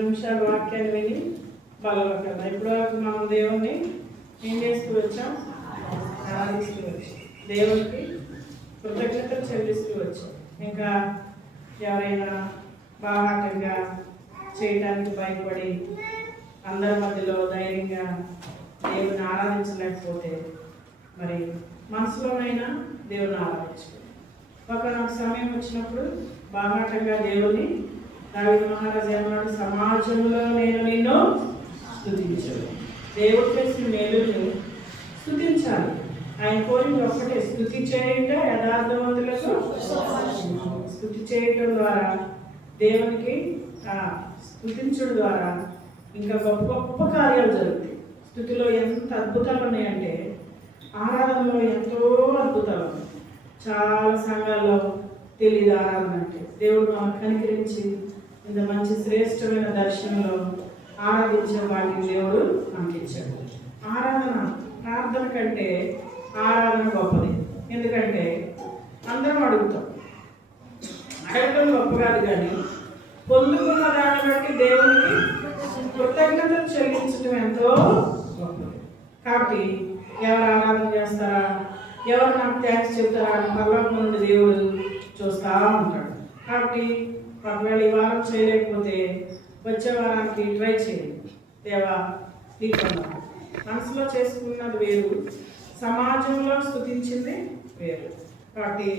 నిమిషాలు వాక్యాన్ని విని బలలో కదా. ఇప్పుడు మనం దేవుణ్ణి ఏం చేస్తూ వచ్చాం? ఆరాధిస్తూ వచ్చాం, దేవుడికి కృతజ్ఞతలు చెల్లిస్తూ వచ్చాం. ఇంకా ఎవరైనా బాహాటంగా చేయడానికి భయపడి అందరి మధ్యలో ధైర్యంగా దేవుని ఆరాధించలేకపోతే మరి మనసులోనైనా దేవుని ఆరాధించుకోండి. ఒకనొక సమయం వచ్చినప్పుడు బాహాటంగా దేవుని దావీదు మహారాజు అన్నాడు, సమాజంలో నేను నిన్ను స్తుతించాను. దేవుడు చేసిన మేలును స్తుతించాలి. ఆయన కోరిక ఒక్కటే, స్తుతి చేయుట యథార్థవంతులకు. స్తుతి చేయటం ద్వారా దేవునికి స్తుతించడం ద్వారా ఇంకా గొప్ప గొప్ప కార్యాలు జరుగుతాయి. స్తుతిలో ఎంత అద్భుతాలు ఉన్నాయంటే ఆరాధనలో ఎంతో అద్భుతాలు ఉన్నాయి. చాలా సంఘాల్లో తెలియదు ఆరాధన అంటే. దేవుడు మనకు కనికరించి ఇంత మంచి శ్రేష్టమైన దర్శనంలో ఆరాధించే వాటిని దేవుడు మనకి ఇచ్చాడు. ఆరాధన ప్రార్థన కంటే ఆరాధన గొప్పది. ఎందుకంటే అందరం అడుగుతాం, అడగడం గొప్ప కాదు, కానీ పొందుకున్న దాన్ని బట్టి దేవునికి కృతజ్ఞతలు చెల్లించడం ఎంతో గొప్పది. కాబట్టి ఎవరు ఆరాధన చేస్తారా, ఎవరు నాకు థ్యాంక్స్ చెప్తారా అని పర్లోకం నుండి దేవుడు చూస్తూ ఉంటాడు. కాబట్టి ఒకవేళ ఈ వారం చేయలేకపోతే వచ్చే వారానికి ట్రై చేయండి. దేవా నీకు మనసులో చేసుకున్నది వేరు, సమాజంలో స్తుతించింది వేరు. కాబట్టి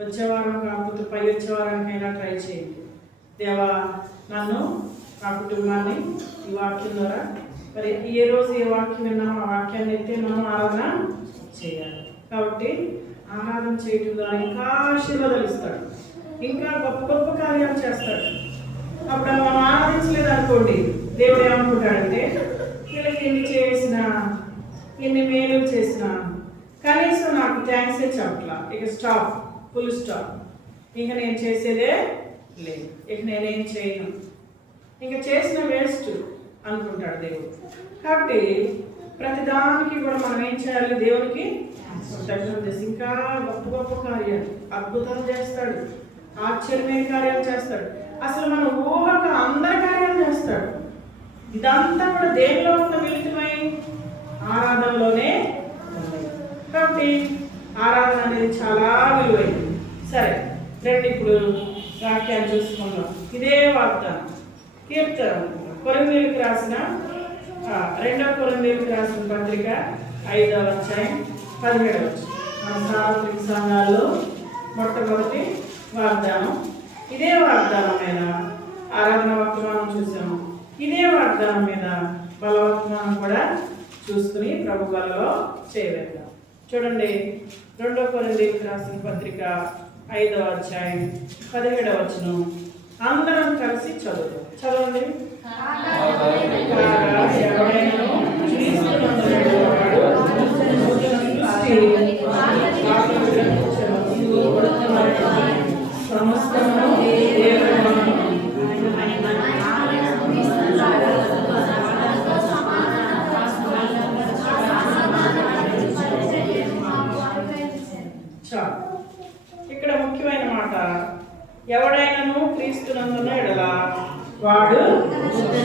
వచ్చే వారం కాకపోతే పై వచ్చే వారానికైనా ట్రై చేయండి. దేవా నన్ను, నా కుటుంబాన్ని ఈ వాక్యం ద్వారా మరి ఏ రోజు ఏ వాక్యం విన్నామో ఆ వాక్యాన్ని ఎత్తే మనం ఆరాధన చేయాలి. కాబట్టి ఆరాధన చేయటం ద్వారా ఇంకా ఆశీర్వాదాలు ఇస్తాడు, ఇంకా గొప్ప గొప్ప కార్యాలు చేస్తాడు. అప్పుడు మనం ఆరాధించలేదు అనుకోండి, దేవుడు ఏమనుకుంటాడంటే వీళ్ళకి ఎన్ని చేసినా ఎన్ని మేలు చేసినా కనీసం నాకు థ్యాంక్సే చెప్పట్లా, ఇక స్టాప్, ఫుల్ స్టాప్, ఇంకా నేను చేసేదే లేదు, ఇక నేనేం చేయను, ఇంకా చేసిన వేస్ట్ అనుకుంటాడు దేవుడు. కాబట్టి ప్రతిదానికి కూడా మనం ఏం చేయాలి? దేవునికి కృతజ్ఞత చేసి ఇంకా గొప్ప గొప్ప కార్యాలు, అద్భుతాలు చేస్తాడు, ఆశ్చర్యమైన కార్యాలు చేస్తాడు. అసలు మన ఊహక అందరి కార్యాలు చేస్తాడు. ఇదంతా కూడా దేనిలో ఉన్న మిళితమై ఆరాధనలోనే ఉంది. కాబట్టి ఆరాధన అనేది చాలా విలువైంది. సరే రండి ఇప్పుడు వాక్యాన్ని చూసుకుందాం. ఇదే వాగ్దానం కీర్తన కొరింథీయులకు రాసిన 2వ కొరింథీయులకు రాసిన పత్రిక 5వ అధ్యాయం 17వ వచనం. మన సార్వత్రిక సంఘాల్లో మొట్టమొదటి వాగ్దానం. ఇదే వాగ్దానం మీద ఆరాధన వర్తమానం చూసాము. ఇదే వాగ్దానం మీద బలవర్తమానం కూడా చూసుకుని ప్రభు బలలో చేయవేద్దాం. చూడండి 2వ కొరింథీయులకు రాసిన పత్రిక 5వ అధ్యాయం 17వ వచనం. అందరం కలిసి చదవండి. ఇక్కడ ముఖ్యమైన మాట, ఎవడైనాను క్రీస్తునందున ఎడల వాడు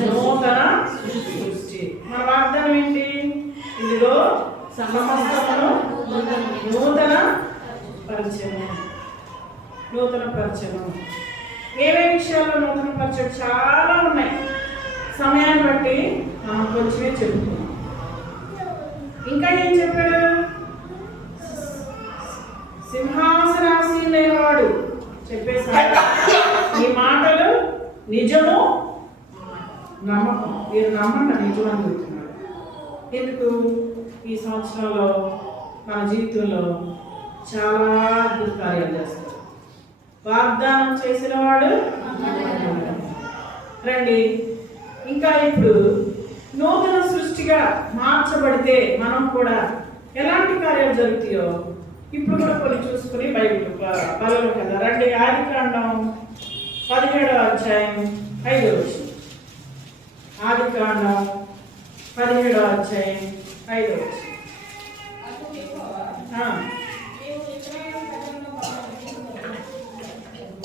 నూతన సృష్టి. మన వాగ్దానం ఏంటి? ఇదిగో సమస్తమును నూతన పరిచయము. నూతన పరిచయం ఏవే విషయాల్లో నూతన పరిచయం చాలా ఉన్నాయి. సమయాన్ని బట్టి మనం కొంచెమే చెప్పుకున్నాం. ఇంకా ఏం చెప్పాడు? సింహాసనాసీనుడు లేనివాడు చెప్పేసాడు, ఈ మాటలు నిజము నమ్మకం. మీరు నమ్మండి, నిజం అని చెప్తున్నాడు. ఎందుకు? ఈ సంవత్సరంలో మన జీవితంలో చాలా అద్భుత కార్యాలు చేస్తాడు. వాగ్దానం చేసిన వాడు రండి. ఇంకా ఇప్పుడు నూతన సృష్టిగా మార్చబడితే మనం కూడా ఎలాంటి కార్యాలు జరుగుతాయో ఇప్పుడు కూడా కొన్ని చూసుకుని బైబిల్ బలలో కదా. రండి ఆదికాండం 17వ అధ్యాయం 5వ వచనం. ఆదికాండం 17వ అధ్యాయం 5వ వచనం.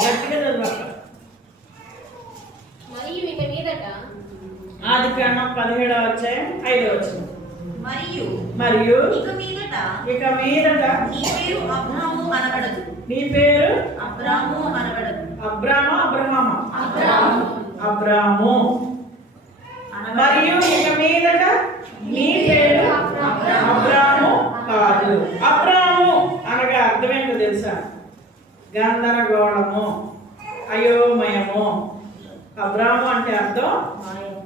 గట్టిగా చదవాలి. మరియు ఇక మీద ఆదికాండం 17వ అధ్యాయం 5వ వచనం. మరియు ఇక మీదట నీ పేరు అబ్రాము అనబడదు. నీ పేరు అబ్రాము అనబడదు. అబ్రామా అబ్రహామా? అబ్రాము. మరియు ఇక మీదట నీ పేరు అబ్రాము కాదు. అబ్రాము అనగా అర్థం ఏంటో తెలుసా? గందరగోళము, అయోమయము. అబ్రాము అంటే అర్థం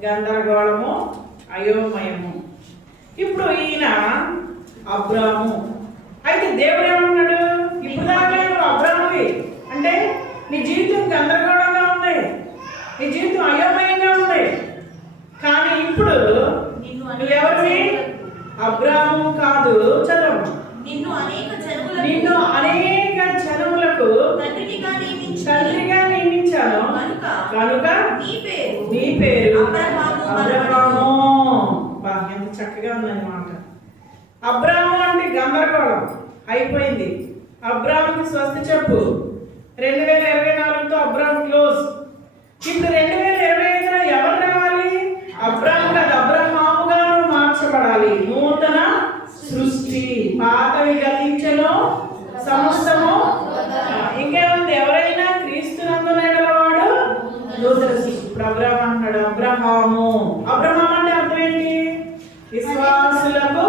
గందరగోళము, అయోమయము. ఇప్పుడు ఈయన అబ్రాము. అయితే దేవుడు ఏమన్నాడు? ఇప్పుడు దాకా నువ్వు అబ్రామువి అంటే నీ జీవితం గందరగోళంగా ఉంది, నీ జీవితం అయోమయంగా ఉంది. కానీ ఇప్పుడు నువ్వెవరివి? అబ్రాము కాదు. చదువు. నిన్ను అనేక జనములకు తండ్రిగా నియమించాను కనుక నీ పేరు అబ్రహాము. ఎంత చక్కగా ఉందన్నమాట. అబ్రాము అంటే గందరగోళం అయిపోయింది. అబ్రాముకి స్వస్తి చెప్పు. 2024తో అబ్రాము క్లోజ్. ఇప్పుడు 2025లో ఎవరు రావాలి? అబ్రాము కాదు, అబ్రహాముగా మార్చబడాలి. నూతన సృష్టి, పాతవి గతించెను, సమస్తము. ఇంకేముంది? ఎవరైనా క్రీస్తునందున ఎడలవాడు నూతన సృష్టి. ఇప్పుడు అబ్రాము అంటున్నాడు అబ్రహాము. అబ్రహాము అంటే అర్థం ఏంటి? విశ్వాసులకు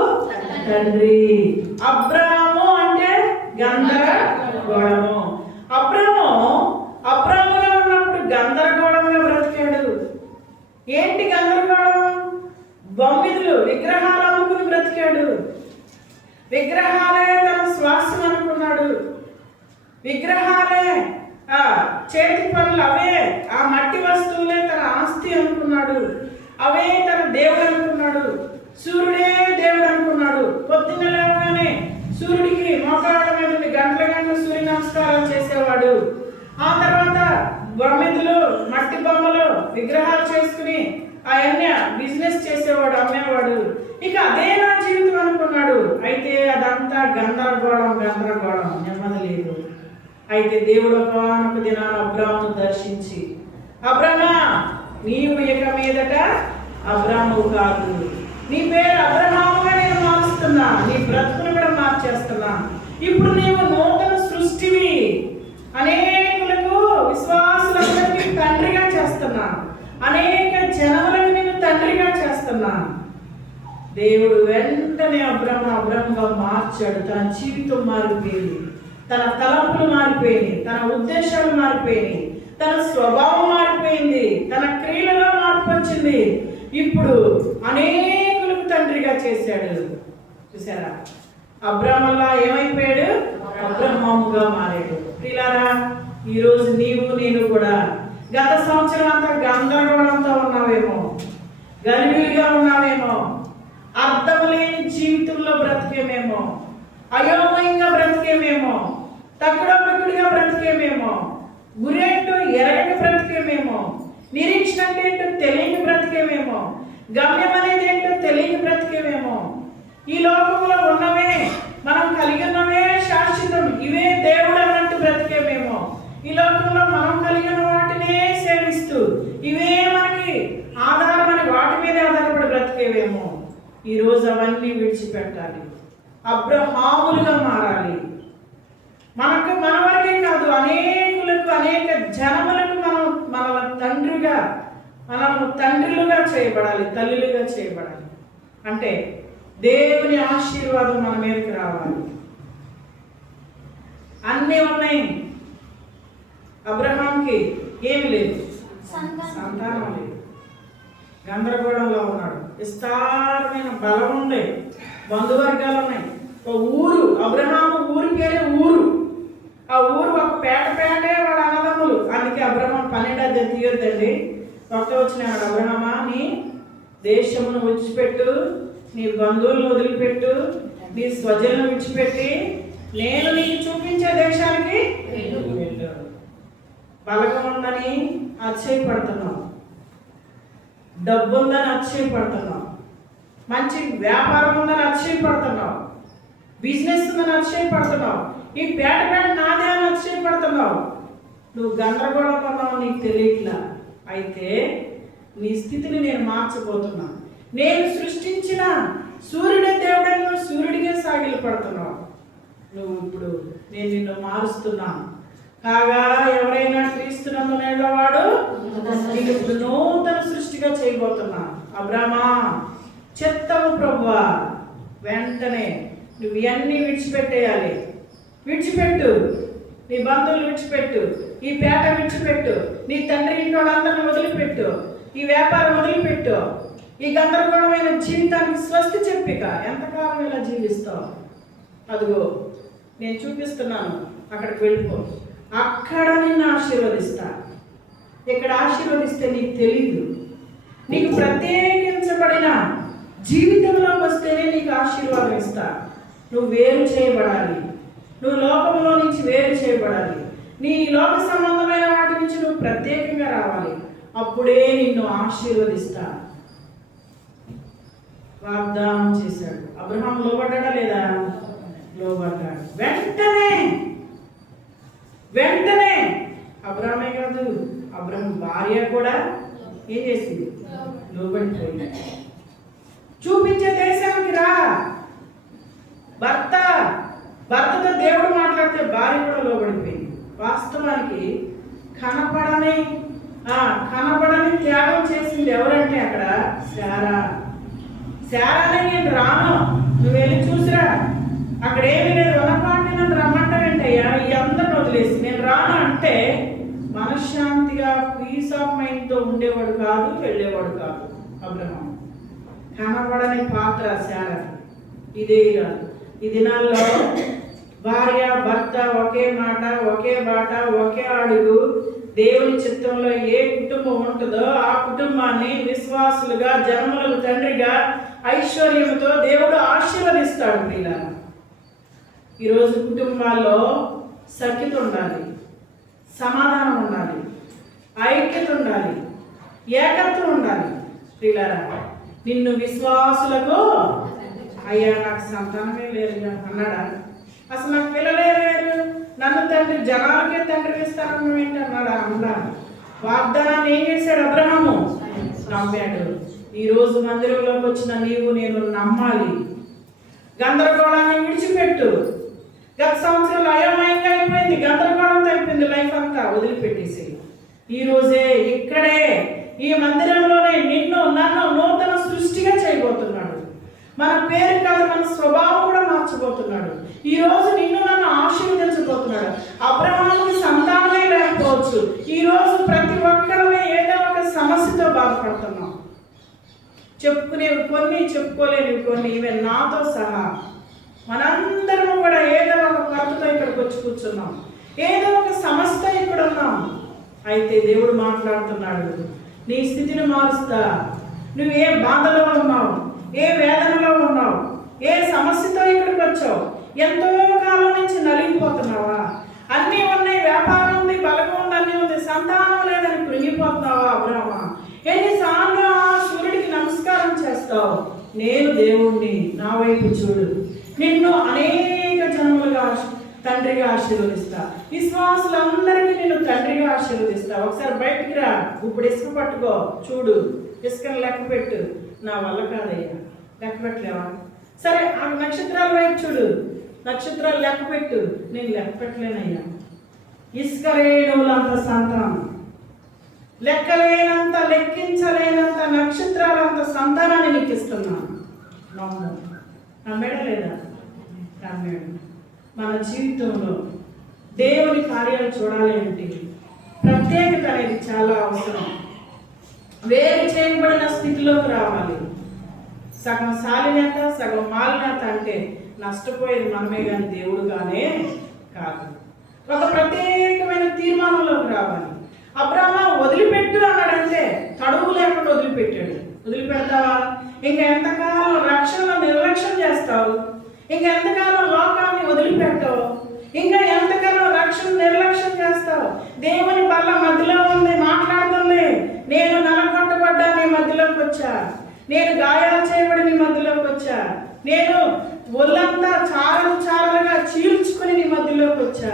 తండ్రి. అబ్రాము అంటే గందరగోళము. అబ్రాముగా ఉన్నప్పుడు గందరగోళంగా బ్రతికాడు. ఏంటి గందరగోళం? బొమ్మిదులు, విగ్రహాలు అమ్ముకుని బ్రతికాడు. విగ్రహాలే తన శ్వాసం అనుకున్నాడు. విగ్రహాలే చేతి పనులు, అవే ఆ మట్టి వస్తువులే తన ఆస్తి అనుకున్నాడు. అవే తన దేవుడు అనుకున్నాడు. సూర్యుడే దేవుడు అనుకున్నాడు. పొద్దున్న లేవగానే సూర్యుడికి మోకాళ్ళ మీద గంటల సూర్య నమస్కారాలు చేసేవాడు. ఆ తర్వాత బొమ్మిదులు, మట్టి బొమ్మలు, విగ్రహాలు చేసుకుని అవన్నీ బిజినెస్ చేసేవాడు, అమ్మేవాడు. ఇక అదే నా జీవితం అనుకున్నాడు. అయితే అదంతా గందరగోళం, నెమ్మది లేదు. అయితే దేవుడు ఒక దినాన అబ్రామును దర్శించి, అబ్రామా, నీవు ఇక మీదట అబ్రాము కాదు, నీ పేరు అబ్రహాముగా నేను మారుస్తున్నా, నీ బ్రతుకును కూడా మార్చేస్తున్నా. ఇప్పుడు నీవు నూతన సృష్టివి. అనేకులకు, విశ్వాసులందరికీ తండ్రిగా చేస్తున్నా. అనేక జనములకు నేను తండ్రిగా చేస్తున్నా. దేవుడు వెంటనే అబ్రాముగా మార్చాడు. తన జీవితం మారిపోయింది, తన తలంపులు మారిపోయినాయి, తన ఉద్దేశాలు మారిపోయినాయి, తన స్వభావం మారిపోయింది, తన క్రియలలో మార్పు వచ్చింది. ఇప్పుడు అనేకులకు తండ్రిగా చేశాడు. చూసారా? అబ్రాములా ఏమైపోయాడు? అబ్రహాముగా మారాడు. ప్రియులారా, ఈరోజు నీవు నేను కూడా గత సంవత్సరం అంతా గందరగోళంతో ఉన్నావేమో, గలిబిలిగా ఉన్నావేమో, అర్థం లేని జీవితంలో బ్రతికేమేమో, అయోమయంగా బ్రతికేమేమో, తక్కుడుగా బ్రతికేమేమో, గురేంటో ఎరగని బ్రతికేమేమో, నిరీక్షణ అంటే ఏంటో తెలియని బ్రతికేమేమో, గమ్యం అనేది ఏంటో తెలియని బ్రతికేమేమో. ఈ లోకంలో ఉన్నవే, మనం కలిగి ఉన్నవే శాశ్వతం, ఇవే దేవుడు అన్నట్టు బ్రతికేమేమో. ఈ లోకంలో మనం కలిగిన వాటినే సేవిస్తూ ఇవే మనకి ఆధారం అని వాటి మీద ఆధారపడి బ్రతికేవేమో. ఈరోజు అవన్నీ విడిచిపెట్టాలి, అబ్రహాములుగా మారాలి. మన వరకే కాదు, అనేకులకు, అనేక జనములకు మనము తండ్రులుగా చేయబడాలి, తల్లులుగా చేయబడాలి. అంటే దేవుని ఆశీర్వాదం మన మీదకి రావాలి. అన్నీ ఉన్నాయి. అబ్రహాంకి ఏమి లేదు, సంతానం లేదు, గందరగోళంలో ఉన్నాడు. విస్తారమైన బలం ఉంది, బంధువర్గాలు ఉన్నాయి, ఒక ఊరు, అబ్రహాము ఊరి పేరే ఊరు. ఆ ఊరు ఒక పేటే వాళ్ళ అన్నదమ్ములు. అందుకే అబ్రహాం 12 తీయొద్దండి. భక్త వచ్చిన అబ్రహామా, నీ దేశమును విడిచిపెట్టు, నీ బంధువులను వదిలిపెట్టు, నీ స్వజలను విడిచిపెట్టి నేను నీకు చూపించే దేశానికి వెళ్ళు. బలగం ఉందని అతిశయపడుతున్నావు, డబ్బు ఉందని అతిశయపడుతున్నావు, మంచి వ్యాపారం ఉందని అతిశయపడుతున్నావు, బిజినెస్ ఉందని అతిశయపడుతున్నావు, ఈ పేట నాదే అని అతిశయపడుతున్నావు. నువ్వు గందరగోళంగా ఉన్నావు, నీకు తెలియట్లా. అయితే నీ స్థితిని నేను మార్చబోతున్నా. నేను సృష్టించిన సూర్యుడే దేవుడను సూర్యుడికే సాగిలు పడుతున్నావు. నువ్వు ఇప్పుడు నేను నిన్ను మారుస్తున్నాను. కాగా ఎవరైనా క్రీస్తునందున వాడు నీకు ఇప్పుడు నూతన సృష్టిగా చేయబోతున్నా. అబ్రామా చెత్తవు ప్రభువా, వెంటనే నువ్వు ఇవన్నీ విడిచిపెట్టేయాలి. విడిచిపెట్టు, నీ బంధువులు విడిచిపెట్టు, ఈ పేట విడిచిపెట్టు, నీ తండ్రి ఇంట్లో అందరిని వదిలిపెట్టు, ఈ వ్యాపారం వదిలిపెట్టు, ఈ గందరగోళమైన జీవితానికి స్వస్తి చెప్పిక. ఎంతకాలం ఇలా జీవిస్తావు? అదిగో నేను చూపిస్తున్నాను, అక్కడికి వెళ్ళిపో. అక్కడ నిన్ను ఆశీర్వదిస్తా. ఇక్కడ ఆశీర్వదిస్తే నీకు తెలీదు. నీకు ప్రత్యేకించబడిన జీవితంలో వస్తేనే నీకు ఆశీర్వాదం ఇస్తా. నువ్వు వేరు చేయబడాలి. నువ్వు లోకంలో నుంచి వేరు చేయబడాలి. నీ లోక సంబంధమైన వాటి నుంచి నువ్వు ప్రత్యేకంగా రావాలి. అప్పుడే నిన్ను ఆశీర్వదిస్తా. వాగ్దానం చేశాడు. అబ్రహాం లోబడ్డా లేదా? లోబడ్డాడు. వెంటనే అబ్రహామే కాదు, అబ్రహాం భార్య కూడా ఏం చేసింది? లోబడిపోయింది. చూపించే దేశానికి రా. భర్తతో దేవుడు మాట్లాడితే భార్య కూడా లోబడిపోయింది. వాస్తవానికి కనపడని త్యాగం చేసింది ఎవరంటే అక్కడ శారానే. నేను రాను, నువ్వు వెళ్ళి చూసిరా, అక్కడ ఏమీ లేదు, వనపాటి నన్ను రమ్మంటావేంటయ్యా, ఈ అందరిని వదిలేసి నేను రాను అంటే మనశ్శాంతిగా పీస్ ఆఫ్ మైండ్తో ఉండేవాడు కాదు, వెళ్ళేవాడు కాదు అబ్రహాం. కనపడని పాత్ర శారా. ఇదే కాదు, ఈ దినాల్లో భార్య భర్త ఒకే మాట, ఒకే బాట, ఒకే అడుగు. దేవుని చిత్తంలో ఏ కుటుంబం ఉంటుందో ఆ కుటుంబాన్ని విశ్వాసులుగా, జన్మలకు తండ్రిగా, ఐశ్వర్యంతో దేవుడు ఆశీర్వదిస్తాడు. పిల్లలు, ఈరోజు కుటుంబాల్లో సఖ్యత ఉండాలి, సమాధానం ఉండాలి, ఐక్యత ఉండాలి, ఏకత్వం ఉండాలి. పిల్లరా, నిన్ను విశ్వాసులకు అయ్యా నాకు సంతానమే లేరుగా అన్నాడా? అసలు నాకు పిల్లలే లేరు, నన్ను తండ్రి జనాలకే తండ్రి ఇస్తాను ఏంటి అన్నాడా? అన్నా. వాగ్దానాన్ని ఏం చేశాడు అబ్రహాము? నమ్మాడు. ఈరోజు మందిరంలోకి వచ్చిన నీవు నేను నమ్మాలి. గందరగోళాన్ని విడిచిపెట్టు. గత సంవత్సరాలు అయోమయంగా అయిపోయింది, గందరగోళంతో అయిపోయింది లైఫ్ అంతా, వదిలిపెట్టేసి ఈరోజే ఇక్కడే ఈ మందిరంలోనే నిన్ను నన్ను నూతన సృష్టిగా చేయబోతున్నాడు. మన పేరు కాదు, మన స్వభావం కూడా మార్చబోతున్నాడు. ఈరోజు నిన్ను నన్ను ఆశీర్వదించబోతున్నాడు. అబ్రహాముకి సంతానమే లేకపోవచ్చు. ఈరోజు ప్రతి ఒక్కరమే ఏదో ఒక సమస్యతో బాధపడుతున్నాం. చెప్పుకునేవి కొన్ని, చెప్పుకోలేనివి కొన్ని, ఇవే నాతో సహా మనందరం కూడా ఏదో ఒక కొరతతో ఇక్కడికి వచ్చి కూర్చున్నాం, ఏదో ఒక సమస్యతో ఇక్కడ ఉన్నాం. అయితే దేవుడు మాట్లాడుతున్నాడు, నీ స్థితిని మారుస్తా. నువ్వు ఏ బాధలో ఉన్నావు, ఏ వేదనలో ఉన్నావు, ఏ సమస్యతో ఇక్కడికి వచ్చావు, ఎంతో కాలం నుంచి నలిగిపోతున్నావా? అన్నీ ఉన్నాయి, వ్యాపారం ఉంది, బలగం ఉంది, అన్నీ ఉంది, సంతానం లేదని కృంగిపోతున్నావా? అబ్రహామా, ఎన్నిసార్లు ఆ సూర్యుడికి నమస్కారం చేస్తావు? నేను దేవుణ్ణి, నా వైపు చూడు, నిన్ను అనేక జన్మలుగా తండ్రిగా ఆశీర్వదిస్తా. విశ్వాసులందరికీ నేను తండ్రిగా ఆశీర్వదిస్తా. ఒకసారి బయటికి రా, ఇప్పుడు ఇసుక పట్టుకో, చూడు, ఇసుకను లెక్క పెట్టు. నా వల్ల కాదయ్యా, లెక్క పెట్టలేవా? సరే, ఆ నక్షత్రాల వైపు చూడు, నక్షత్రాలు లెక్క పెట్టు. నేను లెక్క పెట్టలేనయ్యా. ఇసుక రేణువులంత సంతానం, లెక్కలేనంత, లెక్కించలేనంత నక్షత్రాలంత సంతానాన్ని నీకు ఇస్తున్నాను. నమ్మాడా లేదా? నమ్మాడు. మన జీవితంలో దేవుని కార్యాలు చూడాలి అంటే ప్రత్యేకత అనేది చాలా అవసరం. వేరు చేయబడిన స్థితిలోకి రావాలి. సగం సాలినేత, సగం మాలినేత అంటే నష్టపోయేది మనమే కానీ దేవుడు కానే కాదు. ఒక ప్రత్యేకమైన తీర్మానంలోకి రావాలి. అబ్రహాము వదిలిపెట్టు అన్నాడంటే తడువు లేకుండా వదిలిపెట్టాడు. వదిలిపెడతావా? ఇంకా ఎంతకాలం రక్షణను నిర్లక్ష్యం చేస్తావు? ఇంకా ఎంతకాలం లోకాన్ని వదిలిపెట్టావు? ఇంకా ఎంతకాలం రక్షణ నిర్లక్ష్యం చేస్తావు? దేవుని బల్ల మధ్యలో ఉంది, మాట్లాడుతుంది. నేను నలగొట్టబడ్డా నీ మధ్యలోకి వచ్చా, నేను గాయాలు చేయబడి నీ మధ్యలోకి వచ్చా, నేను ఒళ్ళంతా చారలుగా చీల్చుకుని నీ మధ్యలోకి వచ్చా.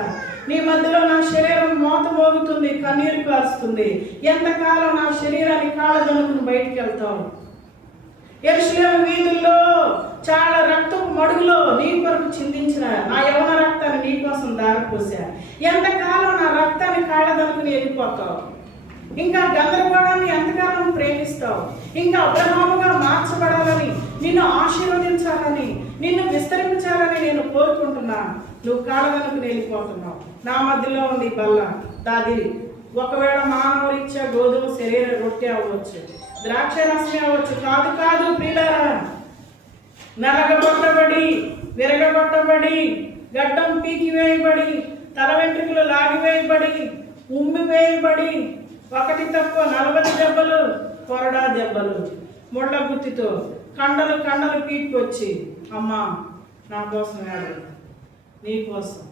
నీ మధ్యలో నా శరీరం మోత మోగుతుంది, కన్నీరు కారుస్తుంది. ఎంతకాలం నా శరీరాన్ని కాళ్ళదనుకుని బయటికి వెళ్తావు? యెరూషలేము వీధుల్లో చాలా రక్తపు మడుగులో నీ కొరకు చిందించిన నా యవ్వన రక్తాన్ని నీ కోసం దారిపోసా. ఎంతకాలం నా రక్తాన్ని కాళ్ళదనుకుని వెళ్ళిపోతావు? ఇంకా గందరగోళాన్ని ఎంతకాలం ప్రేమిస్తావు? ఇంకా అబ్రహాముగా మార్చబడాలని, నిన్ను ఆశీర్వదించాలని, నిన్ను విస్తరించాలని నేను కోరుకుంటున్నా. నువ్వు కాళ్ళదనుకుని వెళ్ళిపోతున్నావు. నా మధ్యలో ఉంది బల్ల దాదిరి. ఒకవేళ మానవులు ఇచ్చే గోధుమ శరీర రొట్టె అవ్వచ్చు, ద్రాక్ష రసమే అవ్వచ్చు. కాదు కాదు ప్రియులారా, నలగబొట్టబడి, విరగబొట్టబడి, గడ్డం పీకి వేయబడి, తల వెంట్రుకలు లాగివేయబడి, ఉమ్మి వేయబడి, ఒకటి తక్కువ 40 దెబ్బలు, కొరడా దెబ్బలు, ముళ్ళ గుత్తితో కండలు కండలు పీక్కొచ్చి, అమ్మా నా కోసం ఏడవ, నీ కోసం,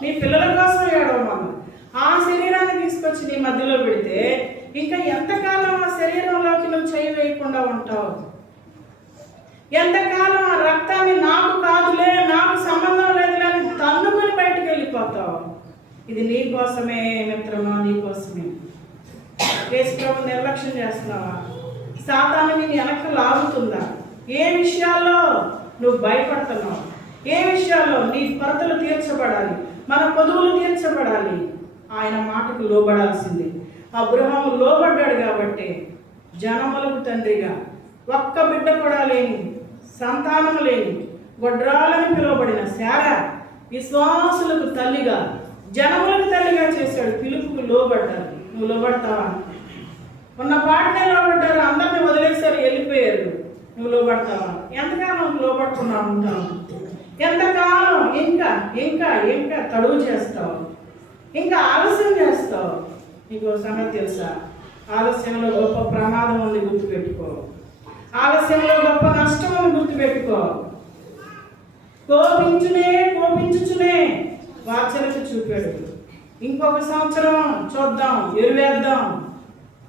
నీ పిల్లల కోసం ఏడవమన్నా. ఆ శరీరాన్ని తీసుకొచ్చి నీ మధ్యలో పెడితే ఇంకా ఎంతకాలం ఆ శరీరంలోకి నువ్వు చేయి వేయకుండా ఉంటావు? ఎంతకాలం ఆ రక్తాన్ని నాకు కాదులే, నాకు సంబంధం లేదులే అని తన్నుకొని బయటకు వెళ్ళిపోతావు? ఇది నీ కోసమే మిత్రమా, నీ కోసమే. యేసు ప్రభు నిర్లక్ష్యం చేస్తున్నావా? సాతాను నిన్ను వెనక్కి లాగుతుందా? ఏ విషయాల్లో నువ్వు భయపడుతున్నావు? ఏ విషయాల్లో నీ కొరతలు తీర్చబడాలి, మన పొదువులు తీర్చబడాలి? ఆయన మాటకు లోబడాల్సిందే. అబ్రహాము లోబడ్డాడు కాబట్టి జనములకు తండ్రిగా, ఒక్క బిడ్డ కూడా లేని, సంతానము లేని, గొడ్రాలని పిలువబడిన శారా విశ్వాసులకు తల్లిగా, జనములకు తల్లిగా చేశాడు. పిలుపుకు లోబడ్డారు. నువ్వు లోబడతావా? ఉన్న పాటనే లోబడ్డారు, అందరిని వదిలేశారు, వెళ్ళిపోయారు. నువ్వు లోబడతావా? ఎంతకాలం లోబడుతున్నా ఉంటావు? ఎంతకాలం ఇంకా ఇంకా ఇంకా తడువు చేస్తావు? ఇంకా ఆలస్యం చేస్తావు? నీకు సంగతి తెలుసా? ఆలస్యంలో గొప్ప ప్రమాదం ఉంది, గుర్తుపెట్టుకో. ఆలస్యంలో గొప్ప నష్టం ఉంది, గుర్తుపెట్టుకో. కోపించుచునే వాత్సల్యత చూపాడు. ఇంకొక సంవత్సరం చూద్దాం, ఎరువేద్దాం.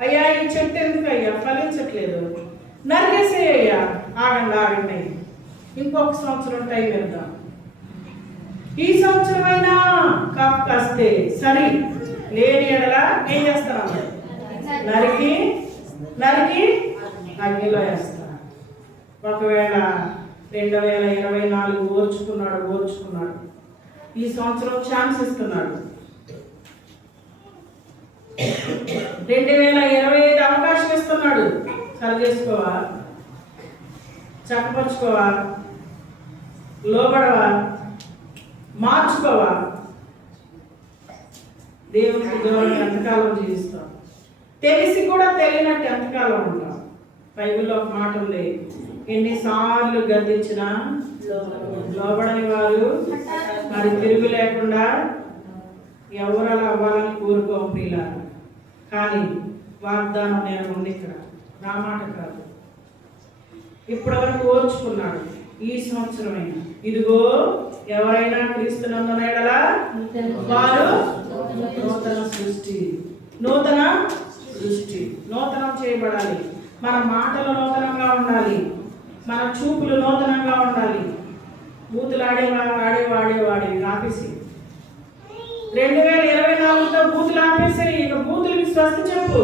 అయ్యా ఈ చెట్టు ఎందుకు అయ్యా ఫలించట్లేదు, నరికేసేయ్యా. ఆగండి, ఇంకొక సంవత్సరం టైం ఇద్దాం. ఈ సంవత్సరమైనా కాపు కాస్తే సరి, లేని ఎడల ఏం చేస్తాను? నరికి అగ్నిలో వేస్తాను. ఒకవేళ 2024 ఓర్చుకున్నాడు. ఈ సంవత్సరం ఛాన్స్ ఇస్తున్నాడు. 2025 అవకాశం ఇస్తున్నాడు. సరి చేసుకోవా? చక్కపరుచుకోవా? లోబడవా? మార్చుకోవా? దేవునికి దూరం ఎంతకాలం జీవిస్తాం? తెలిసి కూడా తెలియనట్టు ఎంతకాలం ఉంటాం? బైబిల్లో ఒక మాట ఉంది, ఎన్నిసార్లు గద్దించినా లోబడని వారు మరి తిరుగు లేకుండా ఎవరు అలా అవ్వాలని కోరుకోం ప్రియులారా. కానీ వాగ్దానం నేను ఉంది ఇక్కడ, నా మాట కాదు. ఇప్పటివరకు ఓర్చుకున్నాడు. ఈ సంవత్సరమైనా ఇదిగో ఎవరైనా క్రీస్తునందున ఎడల వారు నూతన సృష్టి, నూతనం చేయబడాలి. మన మాటలు నూతనంగా ఉండాలి, మన చూపులు నూతనంగా ఉండాలి. బూతులు ఆడేవాడేవాడి ఆపేసి 2024తో బూతులు ఆపేసి ఇక బూతులకి స్వస్తి చెప్పు.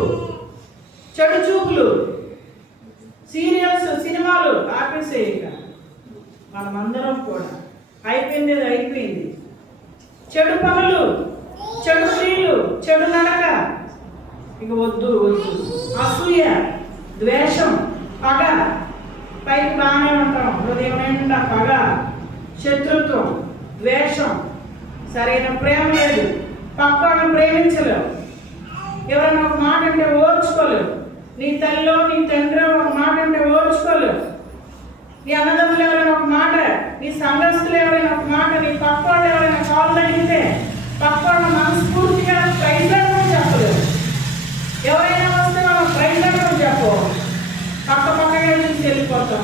చెడు చూపులు, సీరియల్స్, సినిమాలు ఆపేసే. ఇక మనమందరం కూడా అయిపోయింది. చెడు పనులు, చెడు స్త్రీలు, చెడు నడక ఇక వద్దు. అసూయ, ద్వేషం, పగ, పైకి బాగానే ఉంటాం, హృదయం నిండా పగ, శత్రుత్వం, ద్వేషం, సరైన ప్రేమ లేదు, పక్కను ప్రేమించలేవు, ఎవరైనా ఒక మాట అంటే ఓర్చుకోలేవు, నీ తల్లిలో నీ తండ్రి ఒక మాట అంటే ఓర్చుకోలేవు, నీ అన్నదమ్ములు ఎవరైనా ఒక మాట, నీ సంఘస్థులు ఎవరైనా ఒక మాట, నీ పక్క వాళ్ళు ఎవరైనా కాళ్ళు అడిగితే పక్క వాళ్ళు మనస్ఫూర్తిగా ప్రైజ్లాడమని చెప్పలేవు. ఎవరైనా వస్తే మనం ప్రైజ్లాడమని చెప్పు, పక్కగా చూసి వెళ్ళిపోతాం,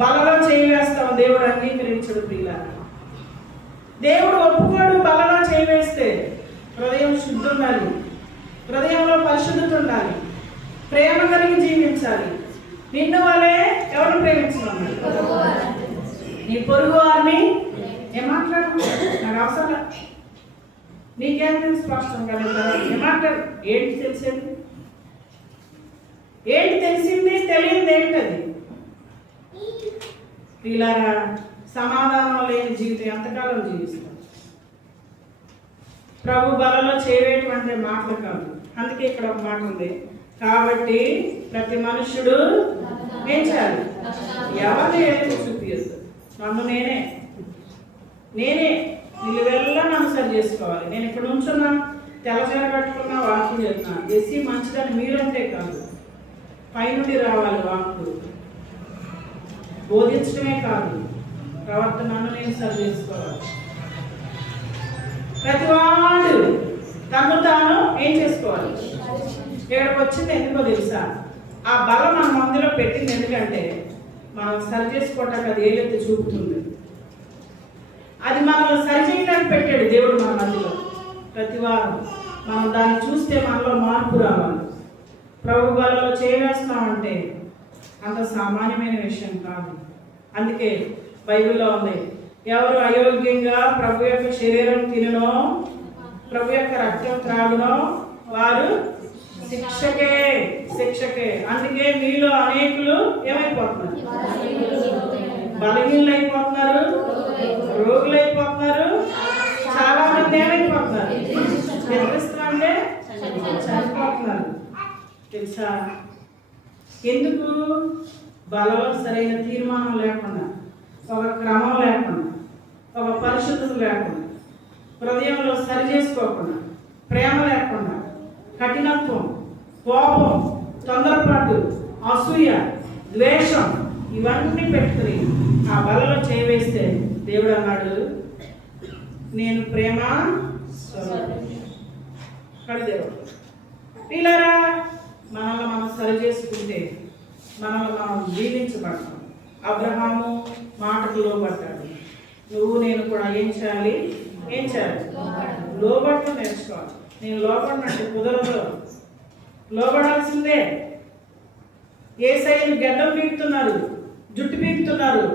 బలలో చేయవేస్తాం. దేవుడు అంగీకరించడు ప్రియులారా. దేవుడు ఒప్పుకోడు బలలో చేయవేస్తే. హృదయం శుద్ధి ఉండాలి, హృదయంలో పరిశుద్ధత ఉండాలి, ప్రేమ కలిగి జీవించాలి. నిన్ను వలే ఎవరు ప్రేమించమన్నాడు? నీ పొరుగు వారిని ఏం మాట్లాడు, నాకు అవసరం. నీకేం తెలుసు స్పష్టం కదా ఏమంటారు? ఏంటి తెలిసేది? ఏంటి తెలిసింది? తెలియదు ఏంటది? ప్రియులారా, సమాధానం లేని జీవితం ఎంతకాలం జీవిస్తాం? ప్రభు బలలో చేయవేటువంటి మాటలు కాదు. అందుకే ఇక్కడ ఒక మాట ఉంది, కాబట్టి ప్రతి మనుషుడు ఏం చేయాలి? ఎవరిని ఏది చూపించదు. నన్ను నేనే నిలువెల్లా నన్ను సరి చేసుకోవాలి. నేను ఇక్కడ నుంచున్నా, తెల్లచీర కట్టుకున్నా, వాక్యం చెప్తున్నా. ఎస్సీ మంచిదని మీరంటే కాదు, పైనుండి రావాలి వాక్కు. బోధించడమే కాదు, ప్రవర్తనను నేను సరి చేసుకోవాలి. ప్రతివాడు తను తాను ఏం చేసుకోవాలి? ఇక్కడికి వచ్చింది ఎందుకో తెలుసా? ఆ బలం మన మందులో పెట్టింది ఎందుకంటే మనం సరి చేసుకోవటానికి అది ఏదైతే చూపుతుంది, అది మనల్ని సరి చేయడానికి పెట్టాడు దేవుడు మన మధ్యలో. ప్రతి వారం మనం దాన్ని చూస్తే మనలో మార్పు రావాలి. ప్రభు బలలో చేయవేస్తామంటే అంత సామాన్యమైన విషయం కాదు. అందుకే బైబిల్లో ఉంది, ఎవరు అయోగ్యంగా ప్రభు యొక్క శరీరం తిననో, ప్రభు యొక్క రక్తం త్రాగునో వారు శిక్షకే. అందుకే మీలో అనేకులు ఏమైపోతున్నారు? బలహీనలు అయిపోతున్నారు, రోగులు అయిపోతున్నారు, చాలా మంది ఏమైపోతున్నారు? అంటే చనిపోతున్నారు. తెలుసా ఎందుకు? బలలో సరైన తీర్మానం లేకుండా, ఒక క్రమం లేకుండా, ఒక పరిశుద్ధత లేకుండా, హృదయంలో సరి చేసుకోకుండా, ప్రేమ లేకుండా, కఠినత్వం, కోపం, తొందరపాటు, అసూయ, ద్వేషం ఇవన్నీ పెట్టుకుని ఆ బలలో చేయవేస్తే దేవుడు అన్నాడు, నేను ప్రేమ కడిదేవుడు. వీళ్ళరా మనల్ని మనం సరి చేసుకుంటే మనల్ని మనం జీవించబడతాం. అబ్రహాము మాటకు లోబడ్డాడు. నువ్వు నేను కూడా ఏం చేయాలి? లోబడటం నేర్చుకోవాలి. నేను లోబడినట్టు కుదరదు, లోబడాల్సిందే. ఏసైలు గడ్డం పీకుతున్నారు, జుట్టు పీకుతున్నారు,